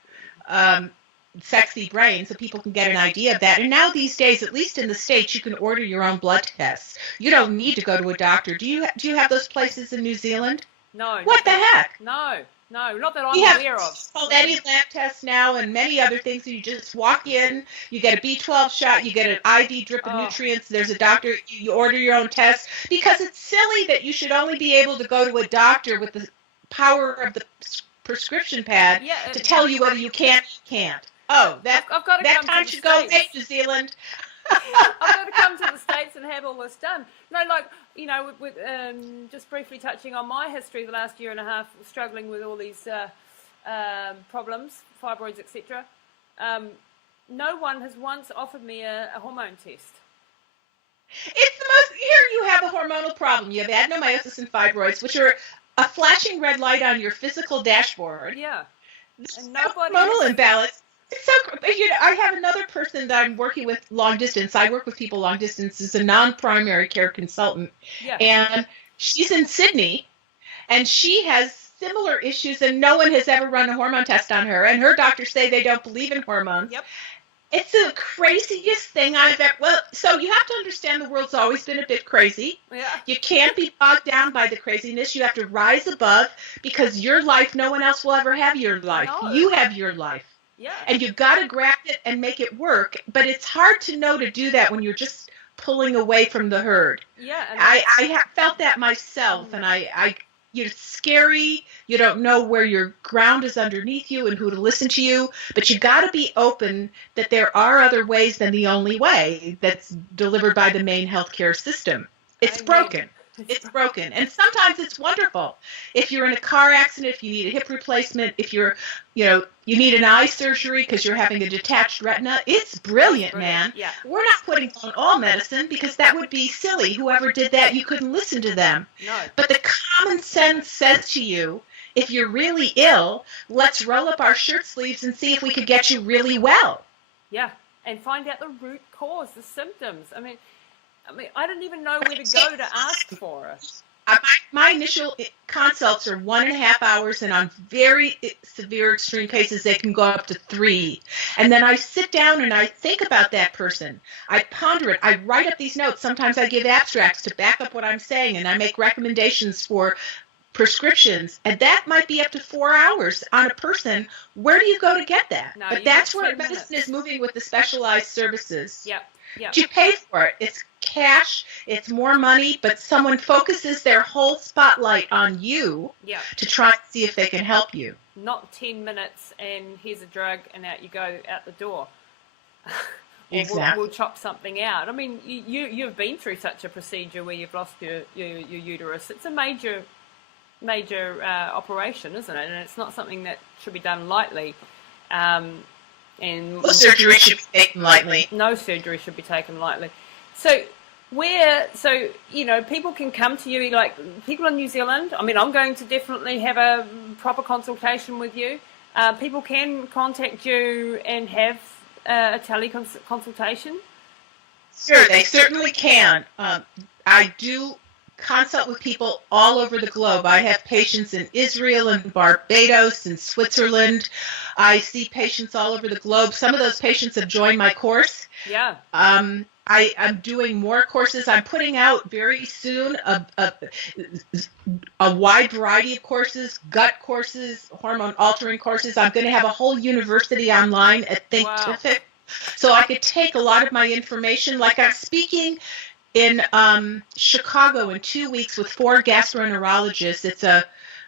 Sexy Brain, so people can get an idea of that. And now these days, at least in the States, you can order your own blood tests. You don't need to go to a doctor. Do you have those places in New Zealand? No. What the heck? No, not that I'm aware of. It's called any lab tests now and many other things. You just walk in, you get a B12 shot, you get an IV drip of nutrients. There's a doctor, you order your own test. Because it's silly that you should only be able to go to a doctor with the power of the prescription pad to tell you whether you can or can't. Oh, that time should go away, New Zealand. I've got to come to the States and have all this done. No, like, you know, with just briefly touching on my history the last year and a half, struggling with all these problems, fibroids, etc. No one has once offered me a hormone test. It's the most, here you have a hormonal problem. You have adenomyosis and fibroids, which are a flashing red light on your physical dashboard. Yeah. And hormonal imbalance. It's so, you know, I have another person that I'm working with long distance. I work with people long distance as a non-primary care consultant. Yeah. And she's in Sydney, and she has similar issues, and no one has ever run a hormone test on her. And her doctors say they don't believe in hormones. Yep. It's the craziest thing I've ever, well, so you have to understand the world's always been a bit crazy. Yeah. You can't be bogged down by the craziness. You have to rise above, because your life, no one else will ever have your life. No. You have your life. Yeah. And you've got to grab it and make it work. But it's hard to know to do that when you're just pulling away from the herd. Yeah. And I have felt that myself, and you're scary. You don't know where your ground is underneath you and who to listen to you. But you got to be open that there are other ways than the only way that's delivered by the main healthcare system. It's broken. It's broken. And sometimes it's wonderful. If you're in a car accident, if you need a hip replacement, if you're, you need an eye surgery because you're having a detached retina, it's brilliant, man. Yeah. We're not putting on all medicine because that would be silly. Whoever did that, you couldn't listen to them. No. But the common sense says to you, if you're really ill, let's roll up our shirt sleeves and see if we could get you really well. Yeah. And find out the root cause, the symptoms. I mean, I didn't even know where to go to ask for it. My initial consults are 1.5 hours, and on very severe extreme cases, they can go up to 3. And then I sit down and I think about that person. I ponder it. I write up these notes. Sometimes I give abstracts to back up what I'm saying, and I make recommendations for prescriptions. And that might be up to 4 hours on a person. Where do you go to get that? No, but that's where medicine is moving with the specialized services. Yep. Yep. You pay for it. It's cash. It's more money, but someone focuses their whole spotlight on you to try and see if they can help you. Not 10 minutes and here's a drug and out you go out the door. Exactly. We'll chop something out. I mean, you've been through such a procedure where you've lost your uterus. It's a major operation, isn't it? And it's not something that should be done lightly. And no surgery should be taken lightly. No surgery should be taken lightly. So people can come to you, like people in New Zealand. I mean, I'm going to definitely have a proper consultation with you. People can contact you and have a teleconsultation. Sure, they certainly can. I do consult with people all over the globe. I have patients in Israel and Barbados and Switzerland. I see patients all over the globe. Some of those patients have joined my course. Yeah. I'm doing more courses. I'm putting out very soon a wide variety of courses, gut courses, hormone altering courses. I'm going to have a whole university online at Thinkific. So I could take a lot of my information, like I'm speaking in Chicago in 2 weeks with 4 gastroenterologists. It's a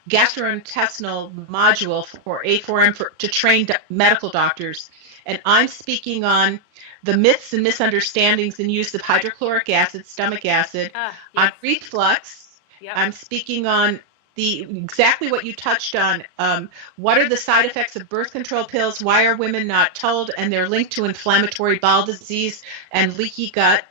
gastrointestinal module for A4M to train medical doctors. And I'm speaking on the myths and misunderstandings in use of hydrochloric acid, stomach acid, on reflux. Yep. I'm speaking on exactly what you touched on. What are the side effects of birth control pills? Why are women not told? And they're linked to inflammatory bowel disease and leaky gut.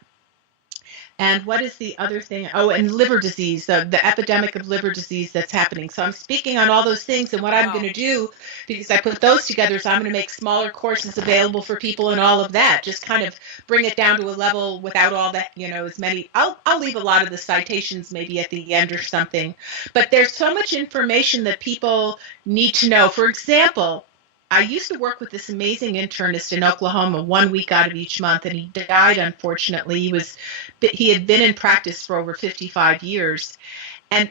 And what is the other thing? Oh, and liver disease, the epidemic of liver disease that's happening. So I'm speaking on all those things, and what I'm going to do, because I put those together, is I'm going to make smaller courses available for people and all of that. Just kind of bring it down to a level without all that, as many. I'll leave a lot of the citations maybe at the end or something. But there's so much information that people need to know. For example, I used to work with this amazing internist in Oklahoma 1 week out of each month, and he died, unfortunately. He had been in practice for over 55 years. And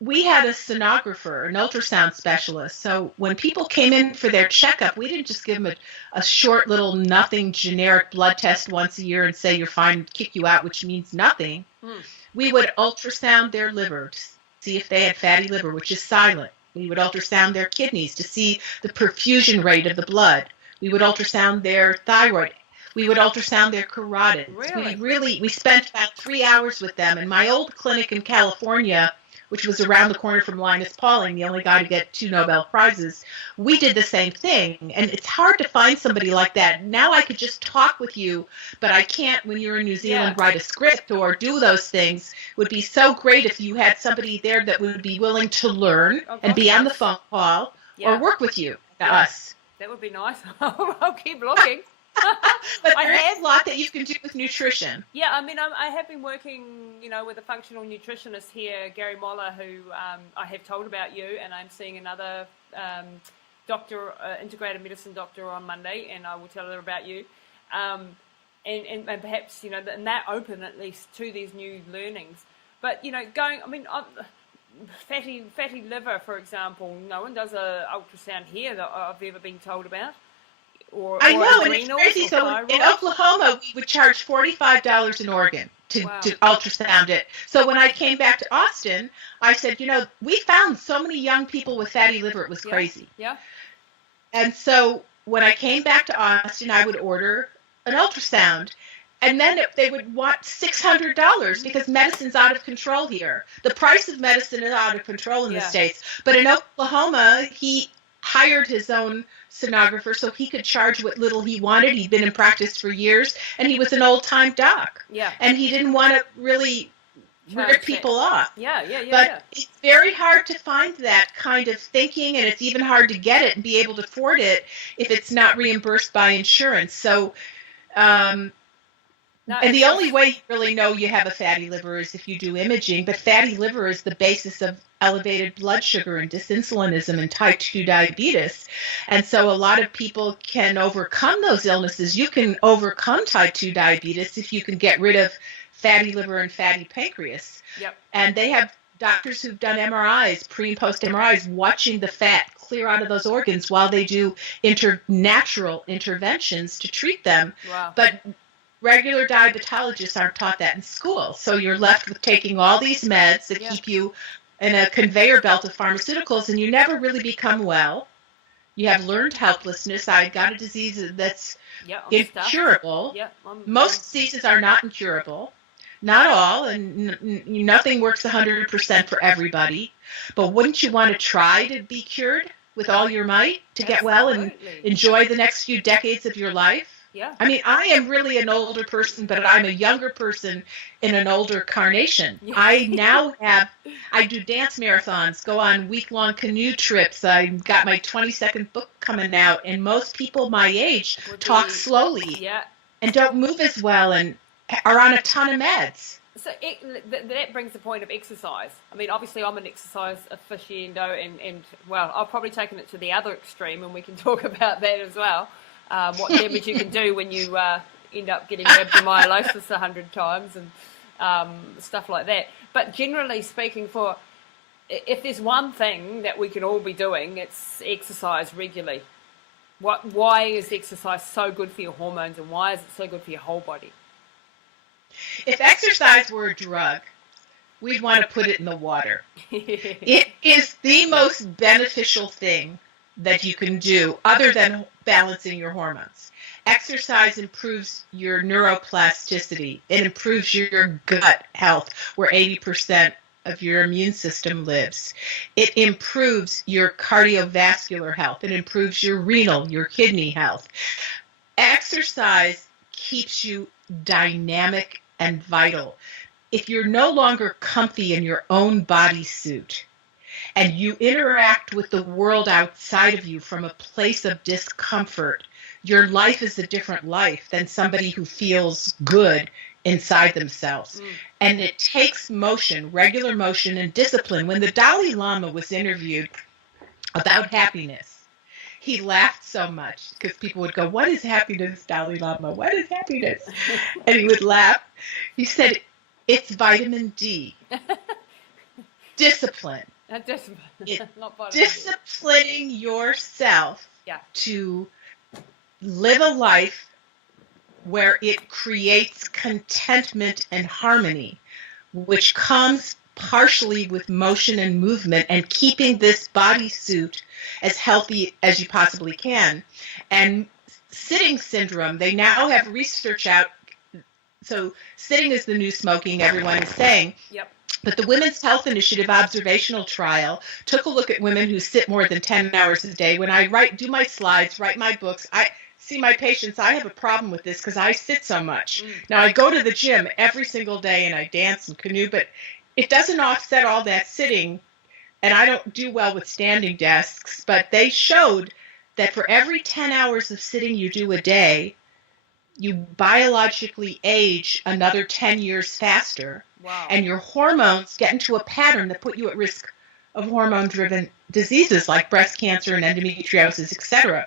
we had a sonographer, an ultrasound specialist. So when people came in for their checkup, we didn't just give them a short little nothing generic blood test once a year and say you're fine, kick you out, which means nothing. We would ultrasound their liver to see if they had fatty liver, which is silent. We would ultrasound their kidneys to see the perfusion rate of the blood. We would ultrasound their thyroid. We would ultrasound their carotids. We spent about 3 hours with them. In my old clinic in California, which was around the corner from Linus Pauling, the only guy to get 2 Nobel Prizes, we did the same thing. And it's hard to find somebody like that. Now I could just talk with you, but I can't, when you're in New Zealand, write a script or do those things. It would be so great if you had somebody there that would be willing to learn and be on the phone call or work with you, us. That would be nice. I'll keep looking. But there is a lot that you can do with nutrition. Yeah, I mean, I have been working, with a functional nutritionist here, Gary Moller, who I have told about you, and I'm seeing another doctor, integrative medicine doctor on Monday, and I will tell her about you. And perhaps, and that open at least to these new learnings. But, fatty liver, for example, no one does a ultrasound here that I've ever been told about. I know, and it's crazy. So in Oklahoma, we would charge $45 an organ to ultrasound it. So when I came back to Austin, I said, we found so many young people with fatty liver, it was crazy. Yeah. And so when I came back to Austin, I would order an ultrasound. And then they would want $600 because medicine's out of control here. The price of medicine is out of control in the States. But in Oklahoma, he hired his own sonographer so he could charge what little he wanted. He'd been in practice for years, and he was an old-time doc. Yeah. And he didn't want to really rip people off. Yeah. But it's very hard to find that kind of thinking, and it's even hard to get it and be able to afford it if it's not reimbursed by insurance. So, and the only way you really know you have a fatty liver is if you do imaging, but fatty liver is the basis of elevated blood sugar and dysinsulinism and type 2 diabetes. And so a lot of people can overcome those illnesses. You can overcome type 2 diabetes if you can get rid of fatty liver and fatty pancreas. Yep. And they have doctors who've done MRIs, pre and post MRIs, watching the fat clear out of those organs while they do natural interventions to treat them. Wow. But regular diabetologists aren't taught that in school. So you're left with taking all these meds that keep you in a conveyor belt of pharmaceuticals, and you never really become well. You have learned helplessness. I got a disease that's incurable. Most diseases are not incurable. Not all, and nothing works 100% for everybody. But wouldn't you want to try to be cured with all your might to get well and enjoy the next few decades of your life? Yeah. I mean, I am really an older person, but I'm a younger person in an older carnation. Yeah. I do dance marathons, go on week-long canoe trips. I've got my 22nd book coming out, and most people my age talk slowly and don't move as well and are on a ton of meds. So that brings the point of exercise. I mean, obviously I'm an exercise aficionado, and I've probably taken it to the other extreme, and we can talk about that as well. What damage you can do when you end up getting rhabdomyolysis 100 times and stuff like that. But generally speaking, if there's one thing that we can all be doing, it's exercise regularly. Why is exercise so good for your hormones, and why is it so good for your whole body? If exercise were a drug, we'd want to put it in the water. It is the most beneficial thing that you can do other than balancing your hormones. Exercise improves your neuroplasticity. It improves your gut health, where 80% of your immune system lives. It improves your cardiovascular health. It improves your renal, your kidney health. Exercise keeps you dynamic and vital. If you're no longer comfy in your own bodysuit, and you interact with the world outside of you from a place of discomfort, your life is a different life than somebody who feels good inside themselves. And it takes motion, regular motion, and discipline. When the Dalai Lama was interviewed about happiness, he laughed so much because people would go, "What is happiness, Dalai Lama? What is happiness?" And he would laugh. He said, "It's vitamin D." Discipline. Disciplining yourself to live a life where it creates contentment and harmony, which comes partially with motion and movement and keeping this bodysuit as healthy as you possibly can. And sitting syndrome. They now have research out. So sitting is the new smoking, everyone is saying. Yep. But the Women's Health Initiative observational trial took a look at women who sit more than 10 hours a day. When I do my slides, write my books, I see my patients, I have a problem with this because I sit so much. Now, I go to the gym every single day and I dance and canoe, but it doesn't offset all that sitting. And I don't do well with standing desks, but they showed that for every 10 hours of sitting you do a day, you biologically age another 10 years faster. Wow. And your hormones get into a pattern that put you at risk of hormone-driven diseases like breast cancer and endometriosis, etc.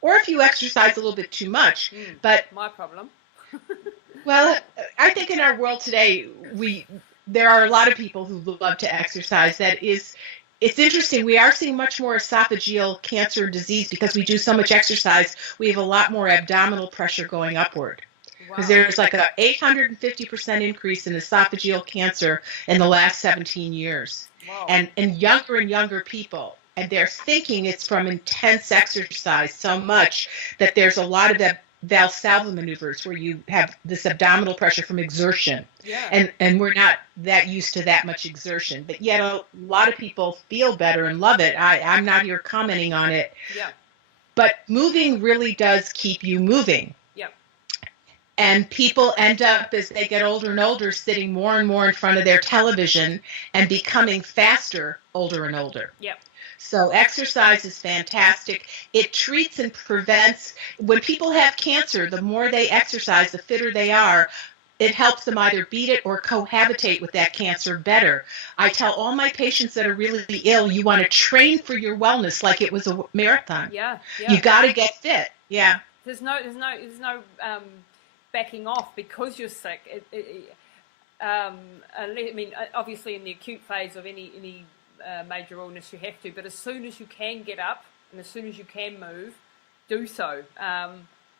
Or if you exercise a little bit too much. But my problem. Well, I think in our world today, there are a lot of people who love to exercise. It's interesting. We are seeing much more esophageal cancer and disease because we do so much exercise. We have a lot more abdominal pressure going upward. Because there's like a 850% increase in esophageal cancer in the last 17 years. Wow. And younger people. And they're thinking it's from intense exercise so much that there's a lot of that Valsalva maneuvers where you have this abdominal pressure from exertion. Yeah. And we're not that used to that much exertion. But yet a lot of people feel better and love it. I'm not here commenting on it. Yeah. But moving really does keep you moving. And people end up, as they get older and older, sitting more and more in front of their television and becoming faster, older and older. Yep. So exercise is fantastic. It treats and prevents. When people have cancer, the more they exercise, the fitter they are. It helps them either beat it or cohabitate with that cancer better. I tell all my patients that are really ill, you want to train for your wellness like it was a marathon. Yeah. You got to get fit. Yeah. There's no backing off because you're sick. I mean, obviously in the acute phase of any major illness you have to, but as soon as you can get up and as soon as you can move, do so.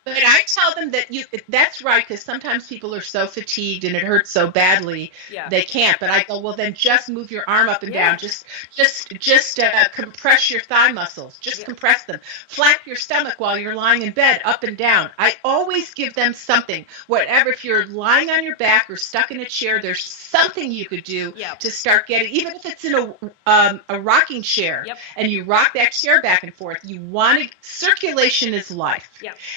But I tell them that that's right, because sometimes people are so fatigued and it hurts so badly they can't. But I go, well, then just move your arm up and down. Just compress your thigh muscles. Just compress them. Flap your stomach while you're lying in bed, up and down. I always give them something. Whatever, if you're lying on your back or stuck in a chair, there's something you could do to start getting, even if it's in a rocking chair, and you rock that chair back and forth. Circulation is life.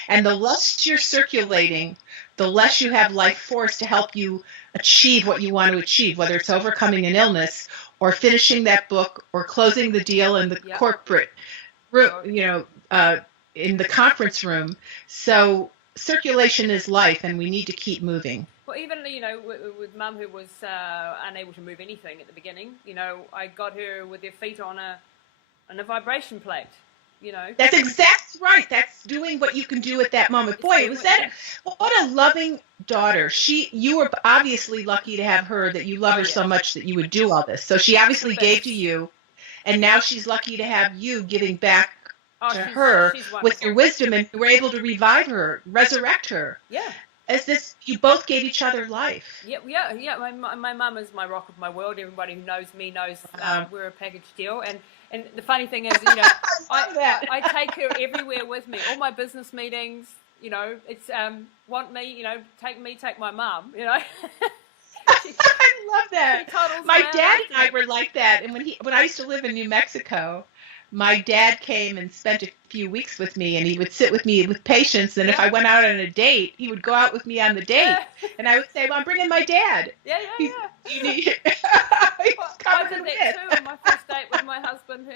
And the less you're circulating, the less you have life force to help you achieve what you want to achieve, whether it's overcoming an illness or finishing that book or closing the deal in the corporate room, in the conference room. So circulation is life, and we need to keep moving. Well, even, with Mum, who was unable to move anything at the beginning, I got her with her feet on a vibration plate. That's exactly right. That's doing what you can do at that moment. Boy, what a loving daughter. You were obviously lucky to have her, that you love her so much that you would do all this. So she obviously gave to you, and now she's lucky to have you giving back to her with your wisdom, and you were able to revive her, resurrect her. Yeah. You both gave each other life. Yeah. My mum is my rock of my world. Everybody who knows me knows we're a package deal. And the funny thing is, I take her everywhere with me. All my business meetings, it's want me, take my mum, I love that. My dad and I were like that. And when I used to live in New Mexico, my dad came and spent a few weeks with me, and he would sit with me with patients. And if I went out on a date, he would go out with me on the date. And I would say, well, I'm bringing my dad. Yeah. You need I did that too on my first date with my husband.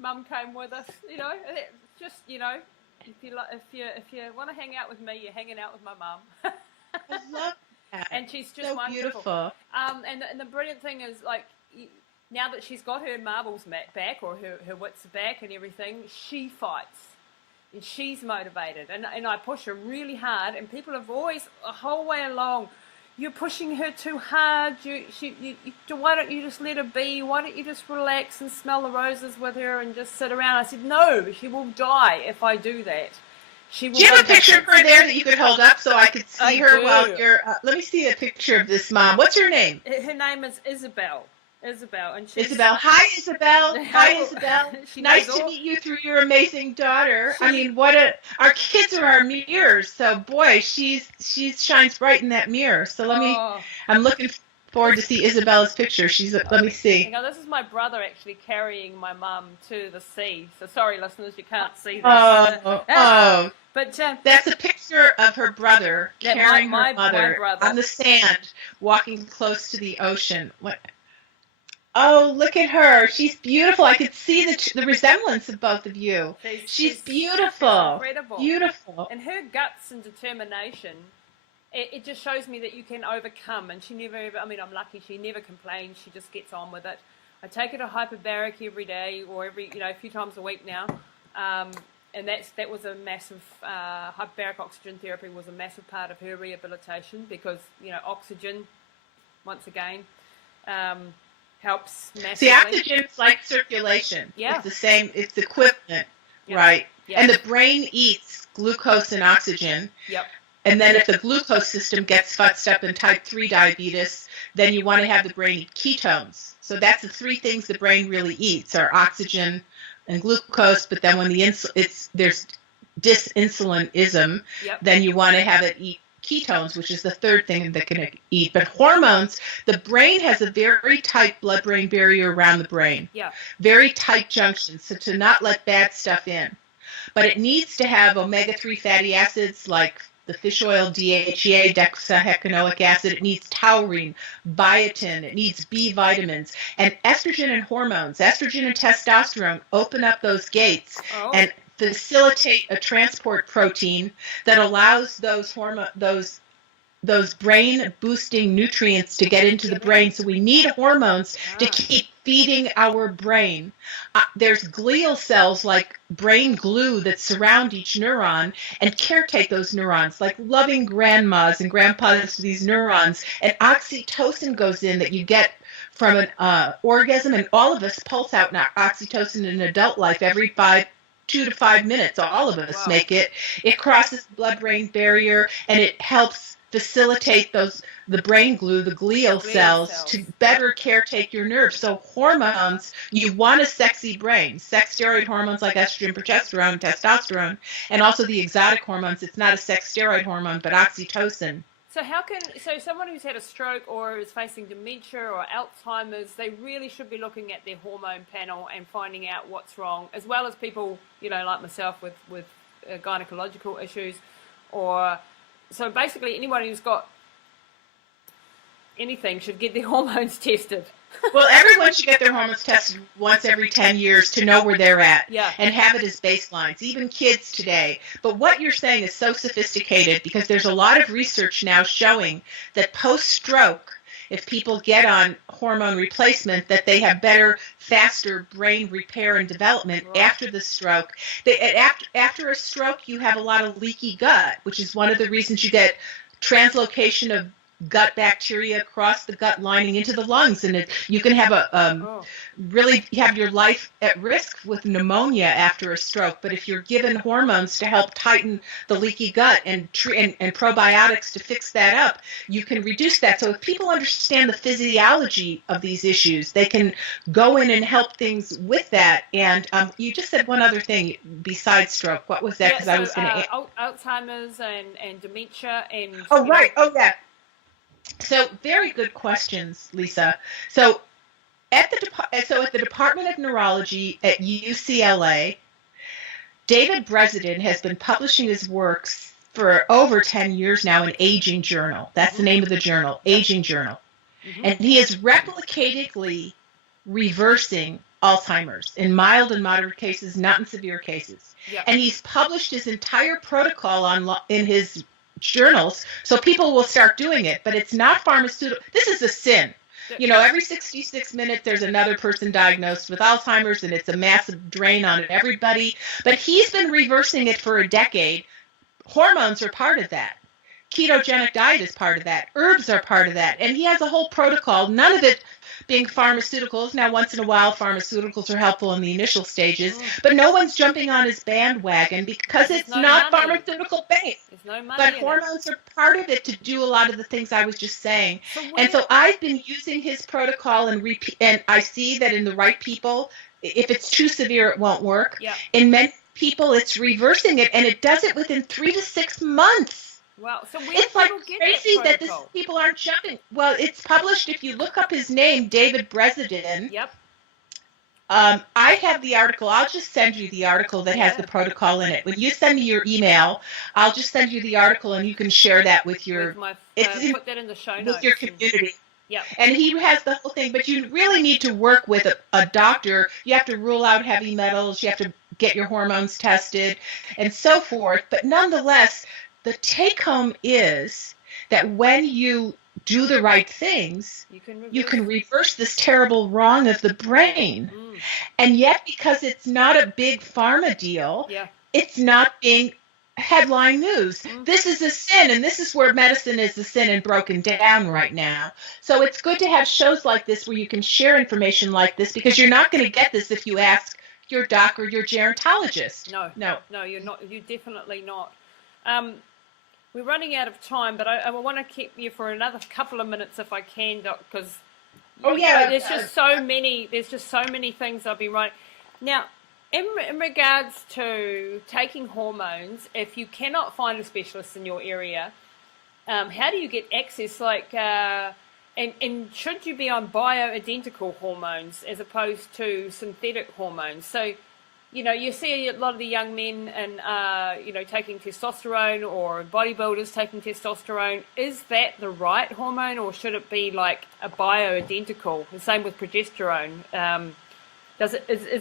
Mum came with us. It's just, if you want to hang out with me, you're hanging out with my mum. I love that. And she's just so wonderful. Beautiful. And the brilliant thing is, now that she's got her marbles back, or her wits back and everything, she fights. And she's motivated. And I push her really hard. And people have always, the whole way along, you're pushing her too hard. Why don't you just let her be? Why don't you just relax and smell the roses with her and just sit around? I said, no, she will die if I do that. Do you have a picture of her there that you could hold up so I could see her while you're... let me see a picture of this mom. What's her name? Her name is Isabel. Isabel. And Isabel. Hi, Isabel. Hi, Isabel. Nice to meet you through your amazing daughter. I mean, our kids are our mirrors. So, boy, she shines bright in that mirror. So I'm looking forward to see Isabella's picture. Let me see. This is my brother actually carrying my mum to the sea. So sorry, listeners, you can't see this. But that's a picture of her brother carrying her mother on the sand, walking close to the ocean. Oh, look at her. She's beautiful. I could see the resemblance of both of you. She's beautiful. Incredible. Beautiful. And her guts and determination, it just shows me that you can overcome. And she never ever, I'm lucky, she never complains. She just gets on with it. I take her to hyperbaric every day or a few times a week now. And that was a massive, hyperbaric oxygen therapy was a massive part of her rehabilitation because, oxygen, once again, helps massively. See, oxygen's like circulation. Yeah. It's the same, it's equivalent, yep. right? Yep. And the brain eats glucose and oxygen. Yep. And then if the glucose system gets futzed up in type 3 diabetes, then you want to have the brain eat ketones. So that's the three things the brain really eats are oxygen and glucose, but then when there's dysinsulinism, yep. then you want to have it eat ketones, which is the third thing that can eat. But hormones, the brain has a very tight blood-brain barrier around the brain. Yeah. Very tight junctions, so to not let bad stuff in. But it needs to have omega-3 fatty acids like the fish oil, DHEA, deoxyhexanoic acid. It needs taurine, biotin. It needs B vitamins. And estrogen and hormones, estrogen and testosterone, open up those gates and facilitate a transport protein that allows those brain boosting nutrients to get into the brain. So we need hormones to keep feeding our brain. There's glial cells like brain glue that surround each neuron and caretake those neurons, like loving grandmas and grandpas to these neurons. And oxytocin goes in that you get from an orgasm, and all of us pulse out oxytocin in adult life every 2 to 5 minutes. All of us make it. It crosses the blood-brain barrier, and it helps facilitate the brain glue, the glial cells, to better caretake your nerves. So hormones, you want a sexy brain. Sex steroid hormones like estrogen, progesterone, testosterone, and also the exotic hormones. It's not a sex steroid hormone, but oxytocin. So someone who's had a stroke or is facing dementia or Alzheimer's, they really should be looking at their hormone panel and finding out what's wrong, as well as people, like myself with gynecological issues. So basically anyone who's got anything should get their hormones tested. Well, everyone should get their hormones tested once every 10 years to know where they're at and have it as baselines, even kids today. But what you're saying is so sophisticated because there's a lot of research now showing that post-stroke, if people get on hormone replacement, that they have better, faster brain repair and development after the stroke. After a stroke, you have a lot of leaky gut, which is one of the reasons you get translocation of gut bacteria across the gut lining into the lungs, and you can have really have your life at risk with pneumonia after a stroke. But if you're given hormones to help tighten the leaky gut and probiotics to fix that up, you can reduce that. So if people understand the physiology of these issues, they can go in and help things with that. And you just said one other thing besides stroke. What was that? Because I was going to Alzheimer's and dementia and So very good questions, Lisa. So at the Department of Neurology at UCLA, David Breseden has been publishing his works for over 10 years now in Aging Journal. That's the name of the journal, Aging Journal. Mm-hmm. And he is replicatedly reversing Alzheimer's in mild and moderate cases, not in severe cases. Yep. And he's published his entire protocol in his journals, so people will start doing it, but it's not pharmaceutical. This is a sin. Every 66 minutes there's another person diagnosed with Alzheimer's, and it's a massive drain on everybody. But he's been reversing it for a decade. Hormones are part of that. ketogenic diet is part of that. Herbs are part of that. And he has a whole protocol, none of it being pharmaceuticals. Now, once in a while, pharmaceuticals are helpful in the initial stages, but no one's jumping on his bandwagon because it's not pharmaceutical based. There's no money. But hormones are part of it to do a lot of the things I was just saying. So I've been using his protocol and I see that in the right people, if it's too severe, it won't work. Yeah. In many people, it's reversing it, and it does it within 3 to 6 months. Wow. So it's like crazy that people aren't jumping. Well, it's published. If you look up his name, David Breseden. Yep. I have the article. I'll just send you the article that has the protocol in it. When you send me your email, I'll just send you the article, and you can share that with your. Put that in the show notes. With your community. Yeah. And he has the whole thing, but you really need to work with a doctor. You have to rule out heavy metals. You have to get your hormones tested, and so forth. But nonetheless, the take-home is that when you do the right things, you can reverse this terrible wrong of the brain. And yet, because it's not a big pharma deal, it's not being headline news. This is a sin, and this is where medicine is a sin and broken down right now. So it's good to have shows like this where you can share information like this, because you're not going to get this if you ask your doc or your gerontologist. No, you're not. You're definitely not. We're running out of time, but I want to keep you for another couple of minutes if I can, Doc, because there's just so many. There's just so many things I've been writing. Now, in regards to taking hormones, if you cannot find a specialist in your area, how do you get access? And should you be on bioidentical hormones as opposed to synthetic hormones? So, you see a lot of the young men and, taking testosterone, or bodybuilders taking testosterone. Is that the right hormone, or should it be like a bioidentical? The same with progesterone. Is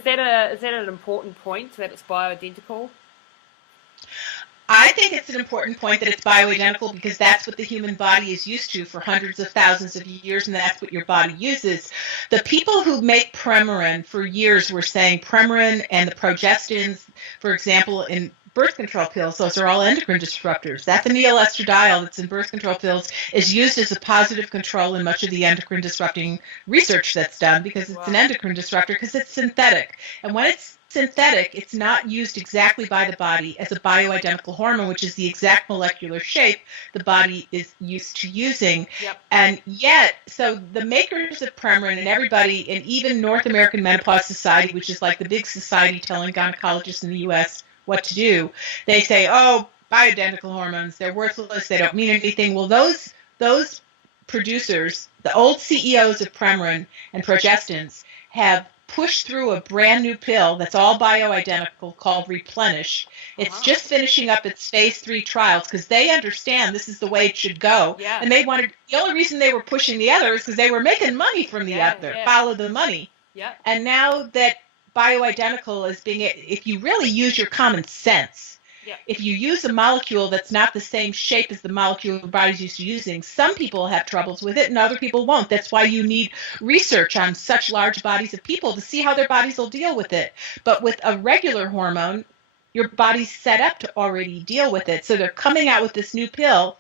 that an important point, that it's bioidentical? I think it's an important point that it's bioidentical, because that's what the human body is used to for hundreds of thousands of years, and that's what your body uses. The people who make Premarin for years were saying Premarin and the progestins, for example, in birth control pills, those are all endocrine disruptors. That phenyl estradiol that's in birth control pills is used as a positive control in much of the endocrine disrupting research that's done, because it's an endocrine disruptor, because it's synthetic. And when it's synthetic, it's not used exactly by the body as a bioidentical hormone, which is the exact molecular shape the body is used to using. Yep. And yet, so the makers of Premarin and everybody, and even North American Menopause Society, which is like the big society telling gynecologists in the U.S. what to do, they say, oh, bioidentical hormones, they're worthless, they don't mean anything. Well, those producers, the old CEOs of Premarin and progestins, have pushed through a brand new pill that's all bioidentical called Replenish. It's just finishing up its phase 3 trials, because they understand this is the way it should go. Yeah. And they wanted, the only reason they were pushing the other is because they were making money from the other. Follow the money. Yeah. And now that bioidentical is being, if you really use your common sense, if you use a molecule that's not the same shape as the molecule your body's used to using, some people have troubles with it and other people won't. That's why you need research on such large bodies of people to see how their bodies will deal with it. But with a regular hormone, your body's set up to already deal with it. So they're coming out with this new pill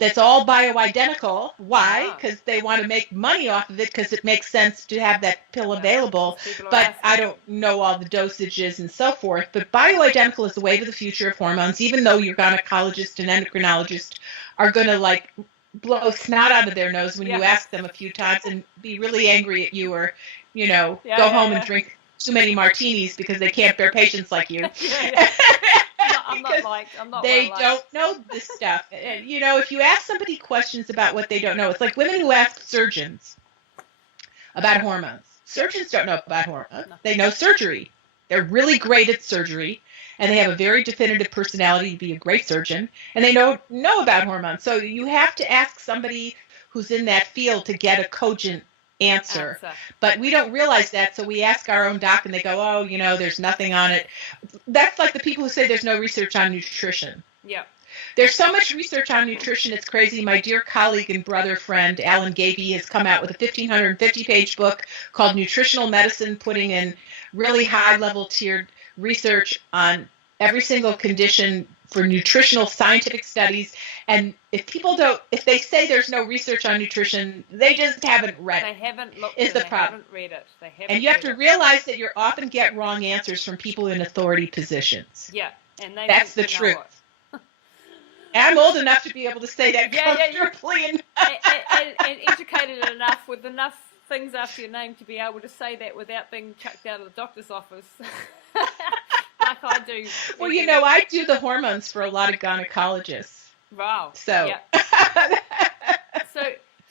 that's all bioidentical. Why? Because they want to make money off of it, because it makes sense to have that pill available. But I don't know all the dosages and so forth. But bioidentical is the wave of the future of hormones, even though your gynecologist and endocrinologist are going to blow snot out of their nose when you ask them a few times and be really angry at you, or, go home and drink too many martinis because they can't bear patients like you. I'm not they don't know this stuff. If you ask somebody questions about what they don't know, it's like women who ask surgeons about hormones. Surgeons don't know about hormones. They know surgery. They're really great at surgery, and they have a very definitive personality to be a great surgeon, and they know about hormones. So you have to ask somebody who's in that field to get a cogent answer. But we don't realize that, so we ask our own doc and they go, oh, there's nothing on it. That's like the people who say there's no research on nutrition. Yeah. There's so much research on nutrition, it's crazy. My dear colleague and brother friend, Alan Gaby, has come out with a 1,550-page book called Nutritional Medicine, putting in really high-level tiered research on every single condition for nutritional scientific studies. And if they say there's no research on nutrition, they just haven't read it. They haven't looked is at the it. They problem. haven't read it. They haven't And you have read to it. realize that you often get wrong answers from people in authority positions. Yeah, and they That's the think they truth. know it. I'm old enough to be able to say that comfortably. and educated enough with enough things after your name to be able to say that without being chucked out of the doctor's office, like I do. Well, I do the hormones for a lot of gynecologists. Wow. So. Yeah.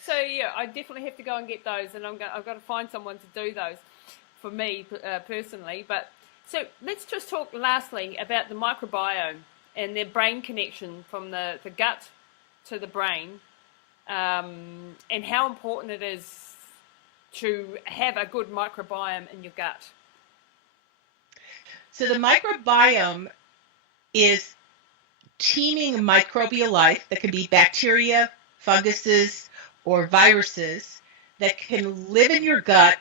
So yeah, I definitely have to go and get those, and I've got to find someone to do those for me personally. But so let's just talk lastly about the microbiome and their brain connection from the gut to the brain, and how important it is to have a good microbiome in your gut. So the microbiome is teeming microbial life that can be bacteria, funguses, or viruses that can live in your gut.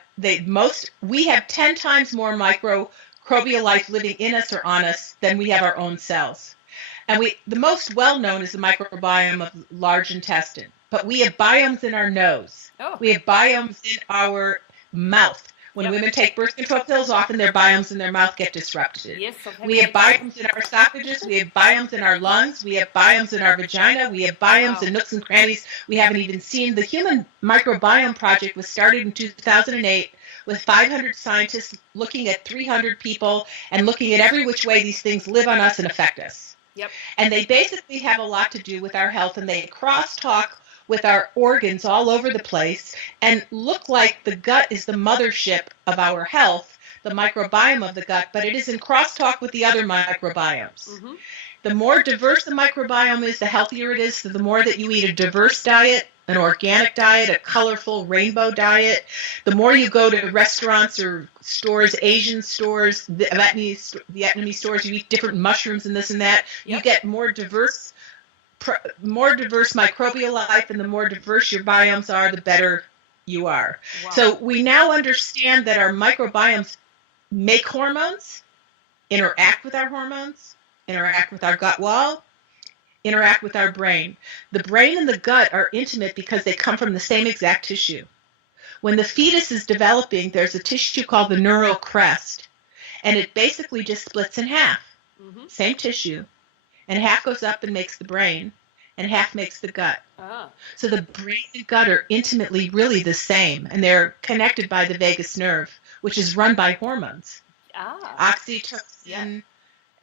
We have 10 times more microbial life living in us or on us than we have our own cells. And the most well-known is the microbiome of large intestine. But we have biomes in our nose. Oh. We have biomes in our mouth. When women take birth control pills, often their biomes in their mouth get disrupted. Yes, we have biomes in our esophagus. We have biomes in our lungs. We have biomes in our vagina. We have biomes in nooks and crannies we haven't even seen. The Human Microbiome Project was started in 2008 with 500 scientists looking at 300 people and looking at every which way these things live on us and affect us. Yep. And they basically have a lot to do with our health, and they crosstalk with our organs all over the place and look like the gut is the mothership of our health, the microbiome of the gut, but it is in crosstalk with the other microbiomes. Mm-hmm. The more diverse the microbiome is, the healthier it is. So the more that you eat a diverse diet, an organic diet, a colorful rainbow diet, the more you go to restaurants or stores, Asian stores, the Vietnamese stores, you eat different mushrooms and this and that, you get more diverse microbial life, and the more diverse your biomes are, the better you are. Wow. So we now understand that our microbiomes make hormones, interact with our hormones, interact with our gut wall, interact with our brain. The brain and the gut are intimate because they come from the same exact tissue. When the fetus is developing, there's a tissue called the neural crest, and it basically just splits in half. Mm-hmm. Same tissue. And half goes up and makes the brain, and half makes the gut. Ah. So the brain and gut are intimately really the same, and they're connected by the vagus nerve, which is run by hormones. Oxytocin,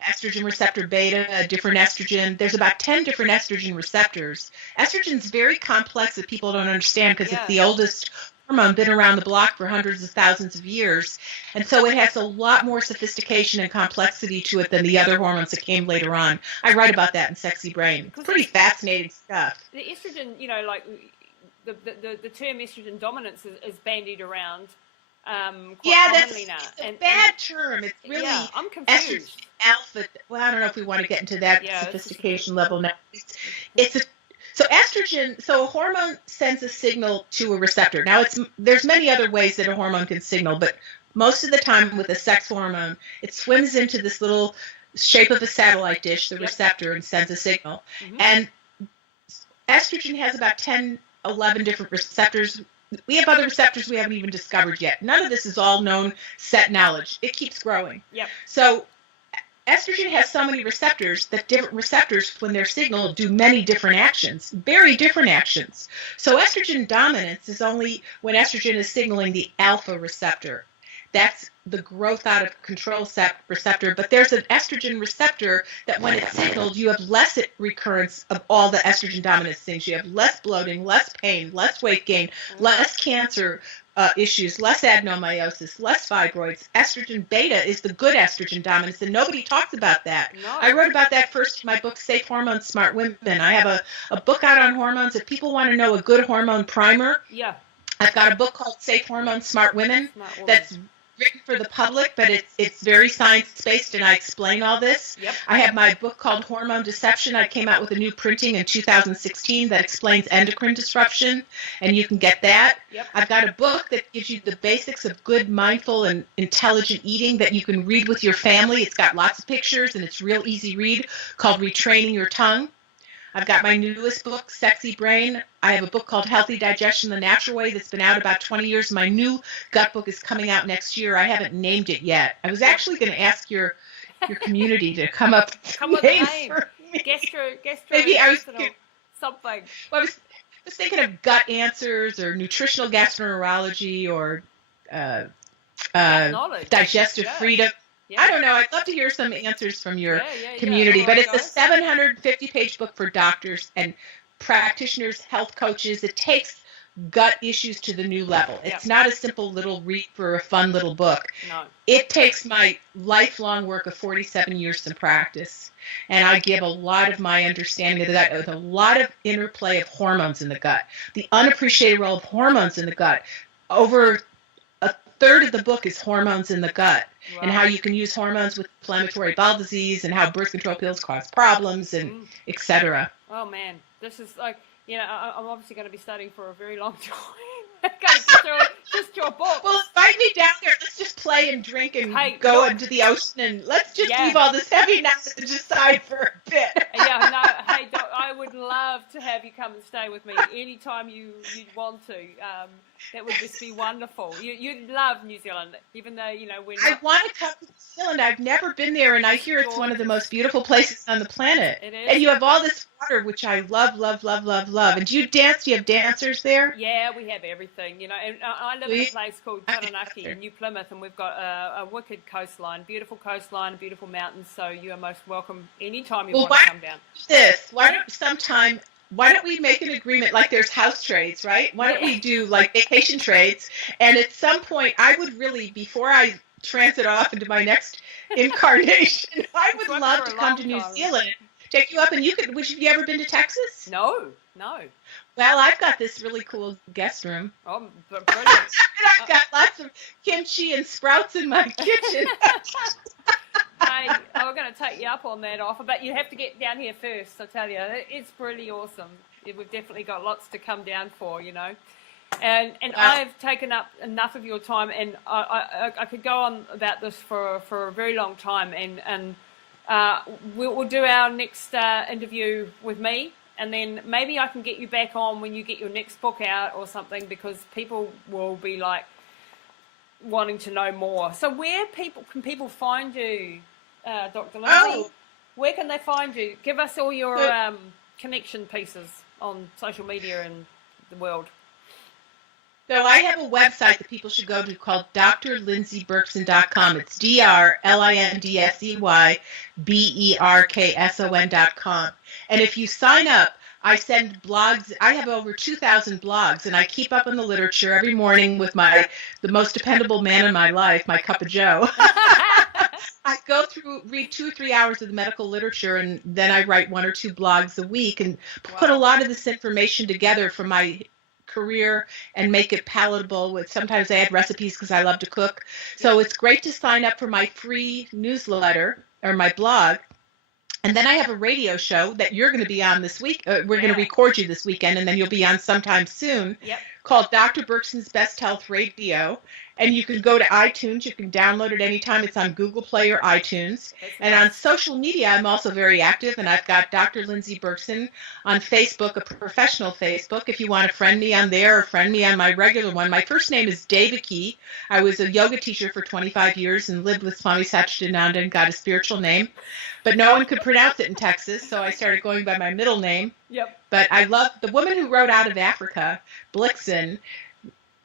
estrogen receptor beta, a different estrogen. There's about 10 different estrogen receptors. Estrogen's very complex that people don't understand because it's the oldest hormone, been around the block for hundreds of thousands of years. And so it has a lot more sophistication and complexity to it than the other hormones that came later on. I write about that in Sexy Brain. It's pretty fascinating stuff. The estrogen, like the term estrogen dominance is bandied around quite commonly now. It's a bad term. It's really I'm confused. Estrogen alpha. Well, I don't know if we want to get into that sophistication level now. So estrogen, so a hormone sends a signal to a receptor. Now, there's many other ways that a hormone can signal, but most of the time with a sex hormone, it swims into this little shape of a satellite dish, the receptor, and sends a signal. Mm-hmm. And estrogen has about 10, 11 different receptors. We have other receptors we haven't even discovered yet. None of this is all known set knowledge. It keeps growing. Yep. So estrogen has so many receptors that different receptors, when they're signaled, do many different actions, very different actions. So estrogen dominance is only when estrogen is signaling the alpha receptor. That's the growth out of control receptor. But there's an estrogen receptor that when it's signaled, you have less recurrence of all the estrogen dominance things. You have less bloating, less pain, less weight gain, less cancer issues, less adenomyosis, less fibroids. Estrogen beta is the good estrogen dominance, and nobody talks about that. No. I wrote about that first in my book, Safe Hormones, Smart Women. I have a book out on hormones. If people want to know a good hormone primer, I've got a book called Safe Hormones, Smart Women. That's written for the public, but it's very science-based, and I explain all this. Yep. I have my book called Hormone Deception. I came out with a new printing in 2016 that explains endocrine disruption, and you can get that. Yep. I've got a book that gives you the basics of good, mindful, and intelligent eating that you can read with your family. It's got lots of pictures, and it's real easy read, called Retraining Your Tongue. I've got my newest book, Sexy Brain. I have a book called Healthy Digestion the Natural Way that's been out about 20 years. My new gut book is coming out next year. I haven't named it yet. I was actually going to ask your community to come up with names for me. Maybe I was thinking, something. Well, I was thinking of gut answers or nutritional gastroenterology or digestive freedom. Yeah. I don't know. I'd love to hear some answers from your community. But it's a 750-page book for doctors and practitioners, health coaches. It takes gut issues to the new level. It's not a simple little read for a fun little book. No. It takes my lifelong work of 47 years in practice, and I give a lot of my understanding of the gut with a lot of interplay of hormones in the gut, the unappreciated role of hormones in the gut. Over a third of the book is hormones in the gut. Wow. And how you can use hormones with inflammatory bowel disease and how birth control pills cause problems and et cetera. Oh, man. This is like, I'm obviously going to be studying for a very long time. Just your book. Well, invite me down there. Let's just play and drink and go into the ocean and let's just leave all this heavy knowledge aside for a bit. Hey, Doc, I would love to have you come and stay with me anytime you'd want to. That would just be wonderful. You'd love New Zealand, even though, we're not... I want to come to New Zealand. I've never been there, and I hear it's one of the most beautiful places on the planet. It is. And you have all this water, which I love, love, love, love, love. And do you dance? Do you have dancers there? Yeah, we have everything, And I live in a place called Taranaki in New Plymouth, and we've got a wicked coastline, beautiful coastline, beautiful mountains, so you are most welcome anytime you want to come down. Why don't we make an agreement like there's house trades, right? Why don't we do like vacation trades? And at some point, I would really, before I transit off into my next incarnation, I would love to come to New Zealand, take you up, and would you ever been to Texas? No. Well, I've got this really cool guest room. Oh, brilliant. And I've got lots of kimchi and sprouts in my kitchen. Hey, we're going to take you up on that offer, but you have to get down here first, I tell you. It's really awesome. We've definitely got lots to come down for, And I've taken up enough of your time, and I could go on about this for a very long time, and we'll do our next interview with me, and then maybe I can get you back on when you get your next book out or something, because people will be like wanting to know more. So where can people find you, Dr. Lindsey? Where can they find you? Give us all your connection pieces on social media and the world. So I have a website that people should go to called drlindseyberkson.com. It's drlindseyberkson.com. And if you sign up, I send blogs. I have over 2,000 blogs, and I keep up on the literature every morning with the most dependable man in my life, my cup of joe. I go read 2 or 3 hours of the medical literature, and then I write 1 or 2 blogs a week and put a lot of this information together from my career and make it palatable. Sometimes I add recipes because I love to cook. So it's great to sign up for my free newsletter or my blog. And then I have a radio show that you're going to be on this week. We're going to record you this weekend, and then you'll be on sometime soon, called Dr. Berkson's Best Health Radio. And you can go to iTunes. You can download it anytime. It's on Google Play or iTunes. And on social media, I'm also very active, and I've got Dr. Lindsey Berkson on Facebook, a professional Facebook. If you want to friend me on there or friend me on my regular one. My first name is Devaki. I was a yoga teacher for 25 years and lived with Swami Satchidananda and got a spiritual name. But no one could pronounce it in Texas, so I started going by my middle name. But I love the woman who wrote Out of Africa, Blixen,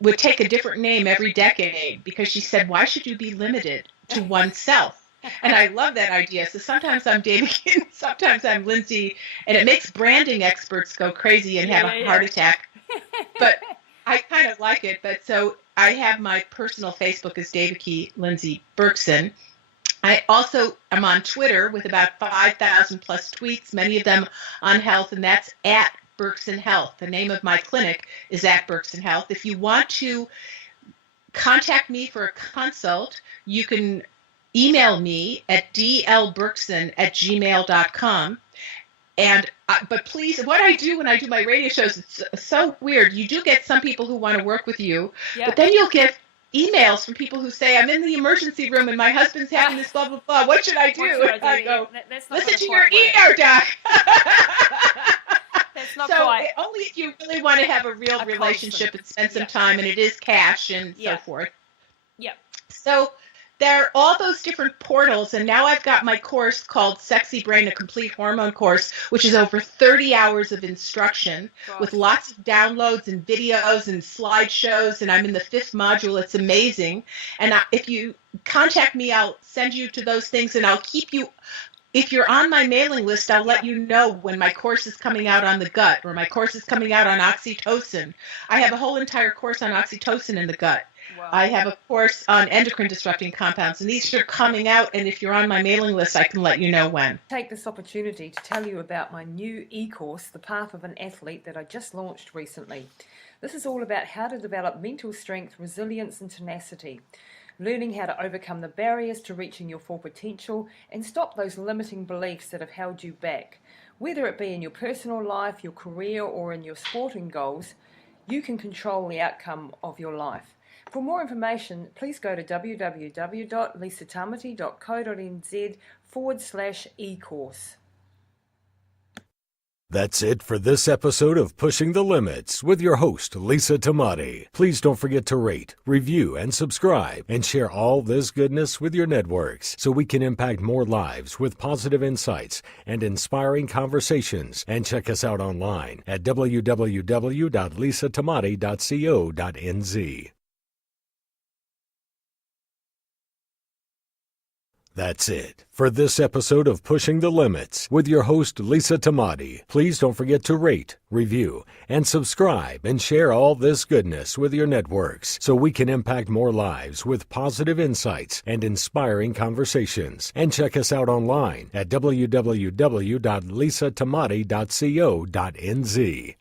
would take a different name every decade because she said, why should you be limited to oneself? And I love that idea. So sometimes I'm Devaki, sometimes I'm Lindsey, and it makes branding experts go crazy and have a heart attack. But I kind of like it. But so I have my personal Facebook as Devaki Lindsey Berkson. I also am on Twitter with about 5,000 plus tweets, many of them on health, and that's at Berkson Health. The name of my clinic is at Berkson Health. If you want to contact me for a consult, you can email me at dlberkson@gmail.com. But please, what I do when I do my radio shows, it's so weird. You do get some people who want to work with you, but then you'll get emails from people who say, I'm in the emergency room and my husband's having this blah, blah, blah. What should I do? I go, listen to your ER doc. it's not so quite. Only if you really want to have a real relationship and spend some time, and it is cash and so forth. Yeah. So there are all those different portals, and now I've got my course called Sexy Brain, a complete hormone course, which is over 30 hours of instruction with lots of downloads and videos and slideshows, and I'm in the 5th module. It's amazing. And if you contact me, I'll send you to those things, and I'll keep you. If you're on my mailing list, I'll let you know when my course is coming out on the gut or my course is coming out on oxytocin. I have a whole entire course on oxytocin in the gut. Wow. I have a course on endocrine disrupting compounds, and these are coming out, and if you're on my mailing list, I can let you know when. Take this opportunity to tell you about my new e-course, The Path of an Athlete, that I just launched recently. This is all about how to develop mental strength, resilience and tenacity. Learning how to overcome the barriers to reaching your full potential and stop those limiting beliefs that have held you back. Whether it be in your personal life, your career or in your sporting goals, you can control the outcome of your life. For more information, please go to www.lisatamati.co.nz/e-course. That's it for this episode of Pushing the Limits with your host, Lisa Tamati. Please don't forget to rate, review, and subscribe, and share all this goodness with your networks so we can impact more lives with positive insights and inspiring conversations. And check us out online at www.lisatamati.co.nz. That's it for this episode of Pushing the Limits with your host, Lisa Tamati. Please don't forget to rate, review, and subscribe and share all this goodness with your networks so we can impact more lives with positive insights and inspiring conversations. And check us out online at www.lisatamati.co.nz.